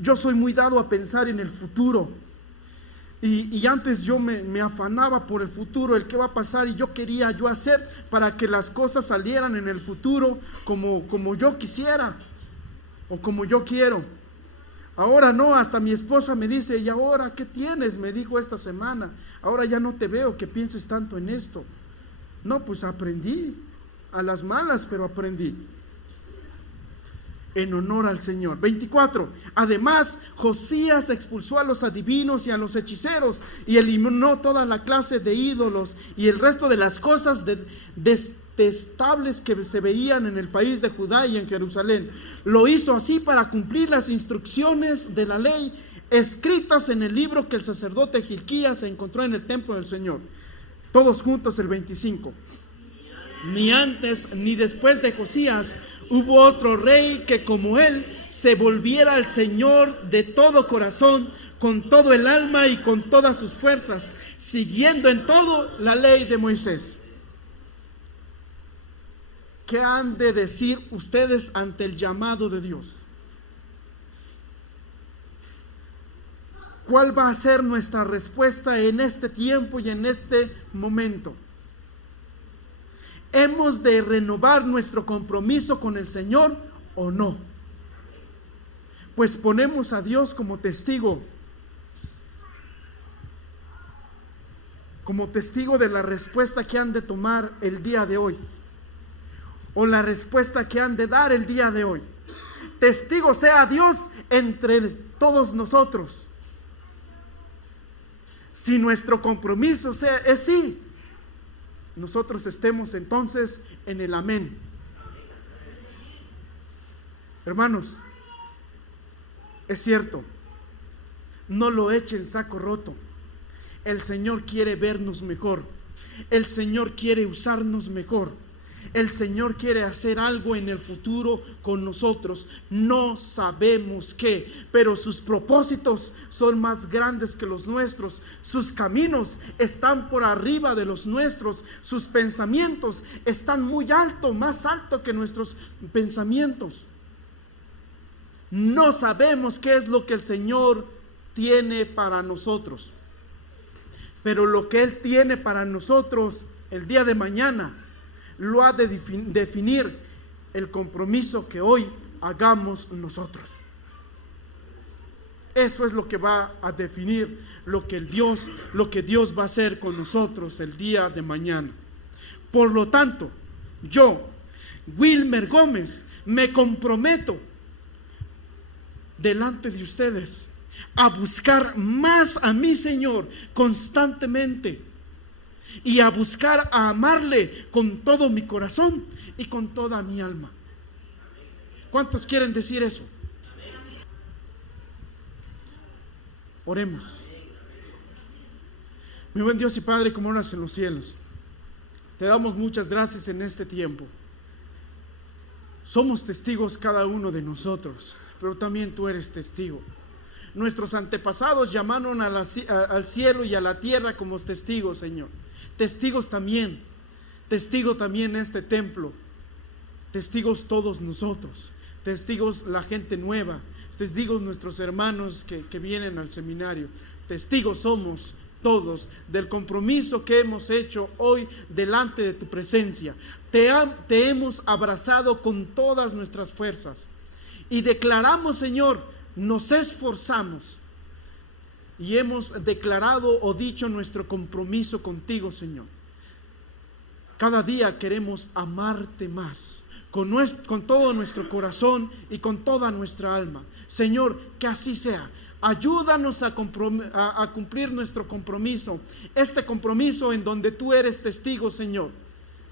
yo soy muy dado a pensar en el futuro. Y antes yo me afanaba por el futuro, el qué va a pasar, y yo quería hacer para que las cosas salieran en el futuro como yo quisiera o como yo quiero. Ahora no, hasta mi esposa me dice, ¿y ahora qué tienes? Me dijo esta semana, ahora ya no te veo que pienses tanto en esto. No, pues aprendí, a las malas, pero aprendí. En honor al Señor. 24. Además, Josías expulsó a los adivinos y a los hechiceros y eliminó toda la clase de ídolos y el resto de las cosas detestables que se veían en el país de Judá y en Jerusalén. Lo hizo así para cumplir las instrucciones de la ley escritas en el libro que el sacerdote Hilquías encontró en el templo del Señor. Todos juntos el 25. Ni antes ni después de Josías hubo otro rey que como él se volviera al Señor de todo corazón, con todo el alma y con todas sus fuerzas, siguiendo en todo la ley de Moisés. ¿Qué han de decir ustedes ante el llamado de Dios? ¿Cuál va a ser nuestra respuesta en este tiempo y en este momento? ¿Hemos de renovar nuestro compromiso con el Señor o no? Pues ponemos a Dios como testigo de la respuesta que han de tomar el día de hoy, o la respuesta que han de dar el día de hoy. Testigo sea Dios entre todos nosotros. Si nuestro compromiso es sí, nosotros estemos entonces en el amén. Hermanos, es cierto, no lo echen saco roto. El Señor quiere vernos mejor. El Señor quiere usarnos mejor. El Señor quiere hacer algo en el futuro con nosotros. No sabemos qué, pero sus propósitos son más grandes que los nuestros. Sus caminos están por arriba de los nuestros. Sus pensamientos están muy alto, más alto que nuestros pensamientos. No sabemos qué es lo que el Señor tiene para nosotros, pero lo que Él tiene para nosotros el día de mañana lo ha de definir el compromiso que hoy hagamos nosotros. Eso es lo que va a definir lo que Dios va a hacer con nosotros el día de mañana. Por lo tanto, yo, Wilmer Gómez, me comprometo delante de ustedes a buscar más a mi Señor constantemente, y a buscar a amarle con todo mi corazón y con toda mi alma. ¿Cuántos quieren decir eso? Oremos. Mi buen Dios y Padre, como moras en los cielos, te damos muchas gracias en este tiempo. Somos testigos cada uno de nosotros, pero también tú eres testigo. Nuestros antepasados llamaron al cielo y a la tierra como testigos, Señor. Testigos también, testigo también este templo, testigos todos nosotros, testigos la gente nueva, testigos nuestros hermanos que vienen al seminario. Testigos somos todos del compromiso que hemos hecho hoy delante de tu presencia. Te hemos abrazado con todas nuestras fuerzas y declaramos, Señor, nos esforzamos y hemos declarado o dicho nuestro compromiso contigo, Señor. Cada día queremos amarte más, con todo nuestro corazón y con toda nuestra alma. Señor, que así sea. Ayúdanos a cumplir nuestro compromiso, este compromiso en donde tú eres testigo, Señor.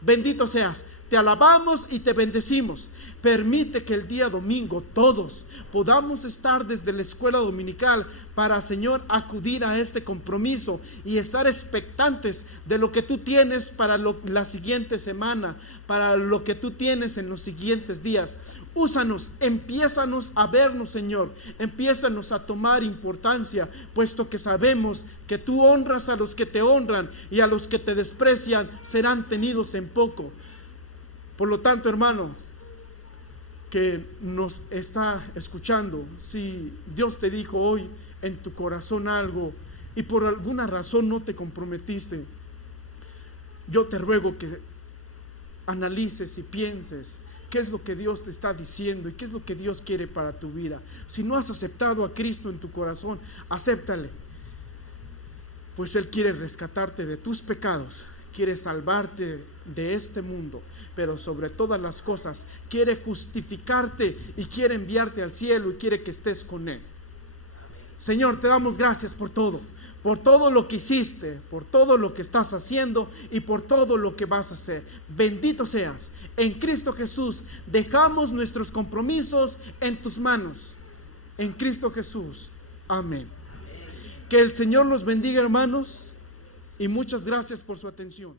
Bendito seas. te alabamos y te bendecimos. Permite que el día domingo todos podamos estar desde la escuela dominical para, Señor, acudir a este compromiso y estar expectantes de lo que tú tienes para la siguiente semana, para lo que tú tienes en los siguientes días. Úsanos, empiézanos a vernos, Señor, empiézanos a tomar importancia, puesto que sabemos que tú honras a los que te honran y a los que te desprecian serán tenidos en poco. Por lo tanto, hermano, que nos está escuchando, si Dios te dijo hoy en tu corazón algo y por alguna razón no te comprometiste, yo te ruego que analices y pienses qué es lo que Dios te está diciendo y qué es lo que Dios quiere para tu vida. Si no has aceptado a Cristo en tu corazón, acéptale, pues Él quiere rescatarte de tus pecados, quiere salvarte de este mundo, pero sobre todas las cosas quiere justificarte y quiere enviarte al cielo y quiere que estés con Él. Señor, te damos gracias por todo lo que hiciste, por todo lo que estás haciendo y por todo lo que vas a hacer. Bendito seas. En Cristo Jesús dejamos nuestros compromisos en tus manos. En Cristo Jesús. Amén. Que el Señor los bendiga, hermanos, y muchas gracias por su atención.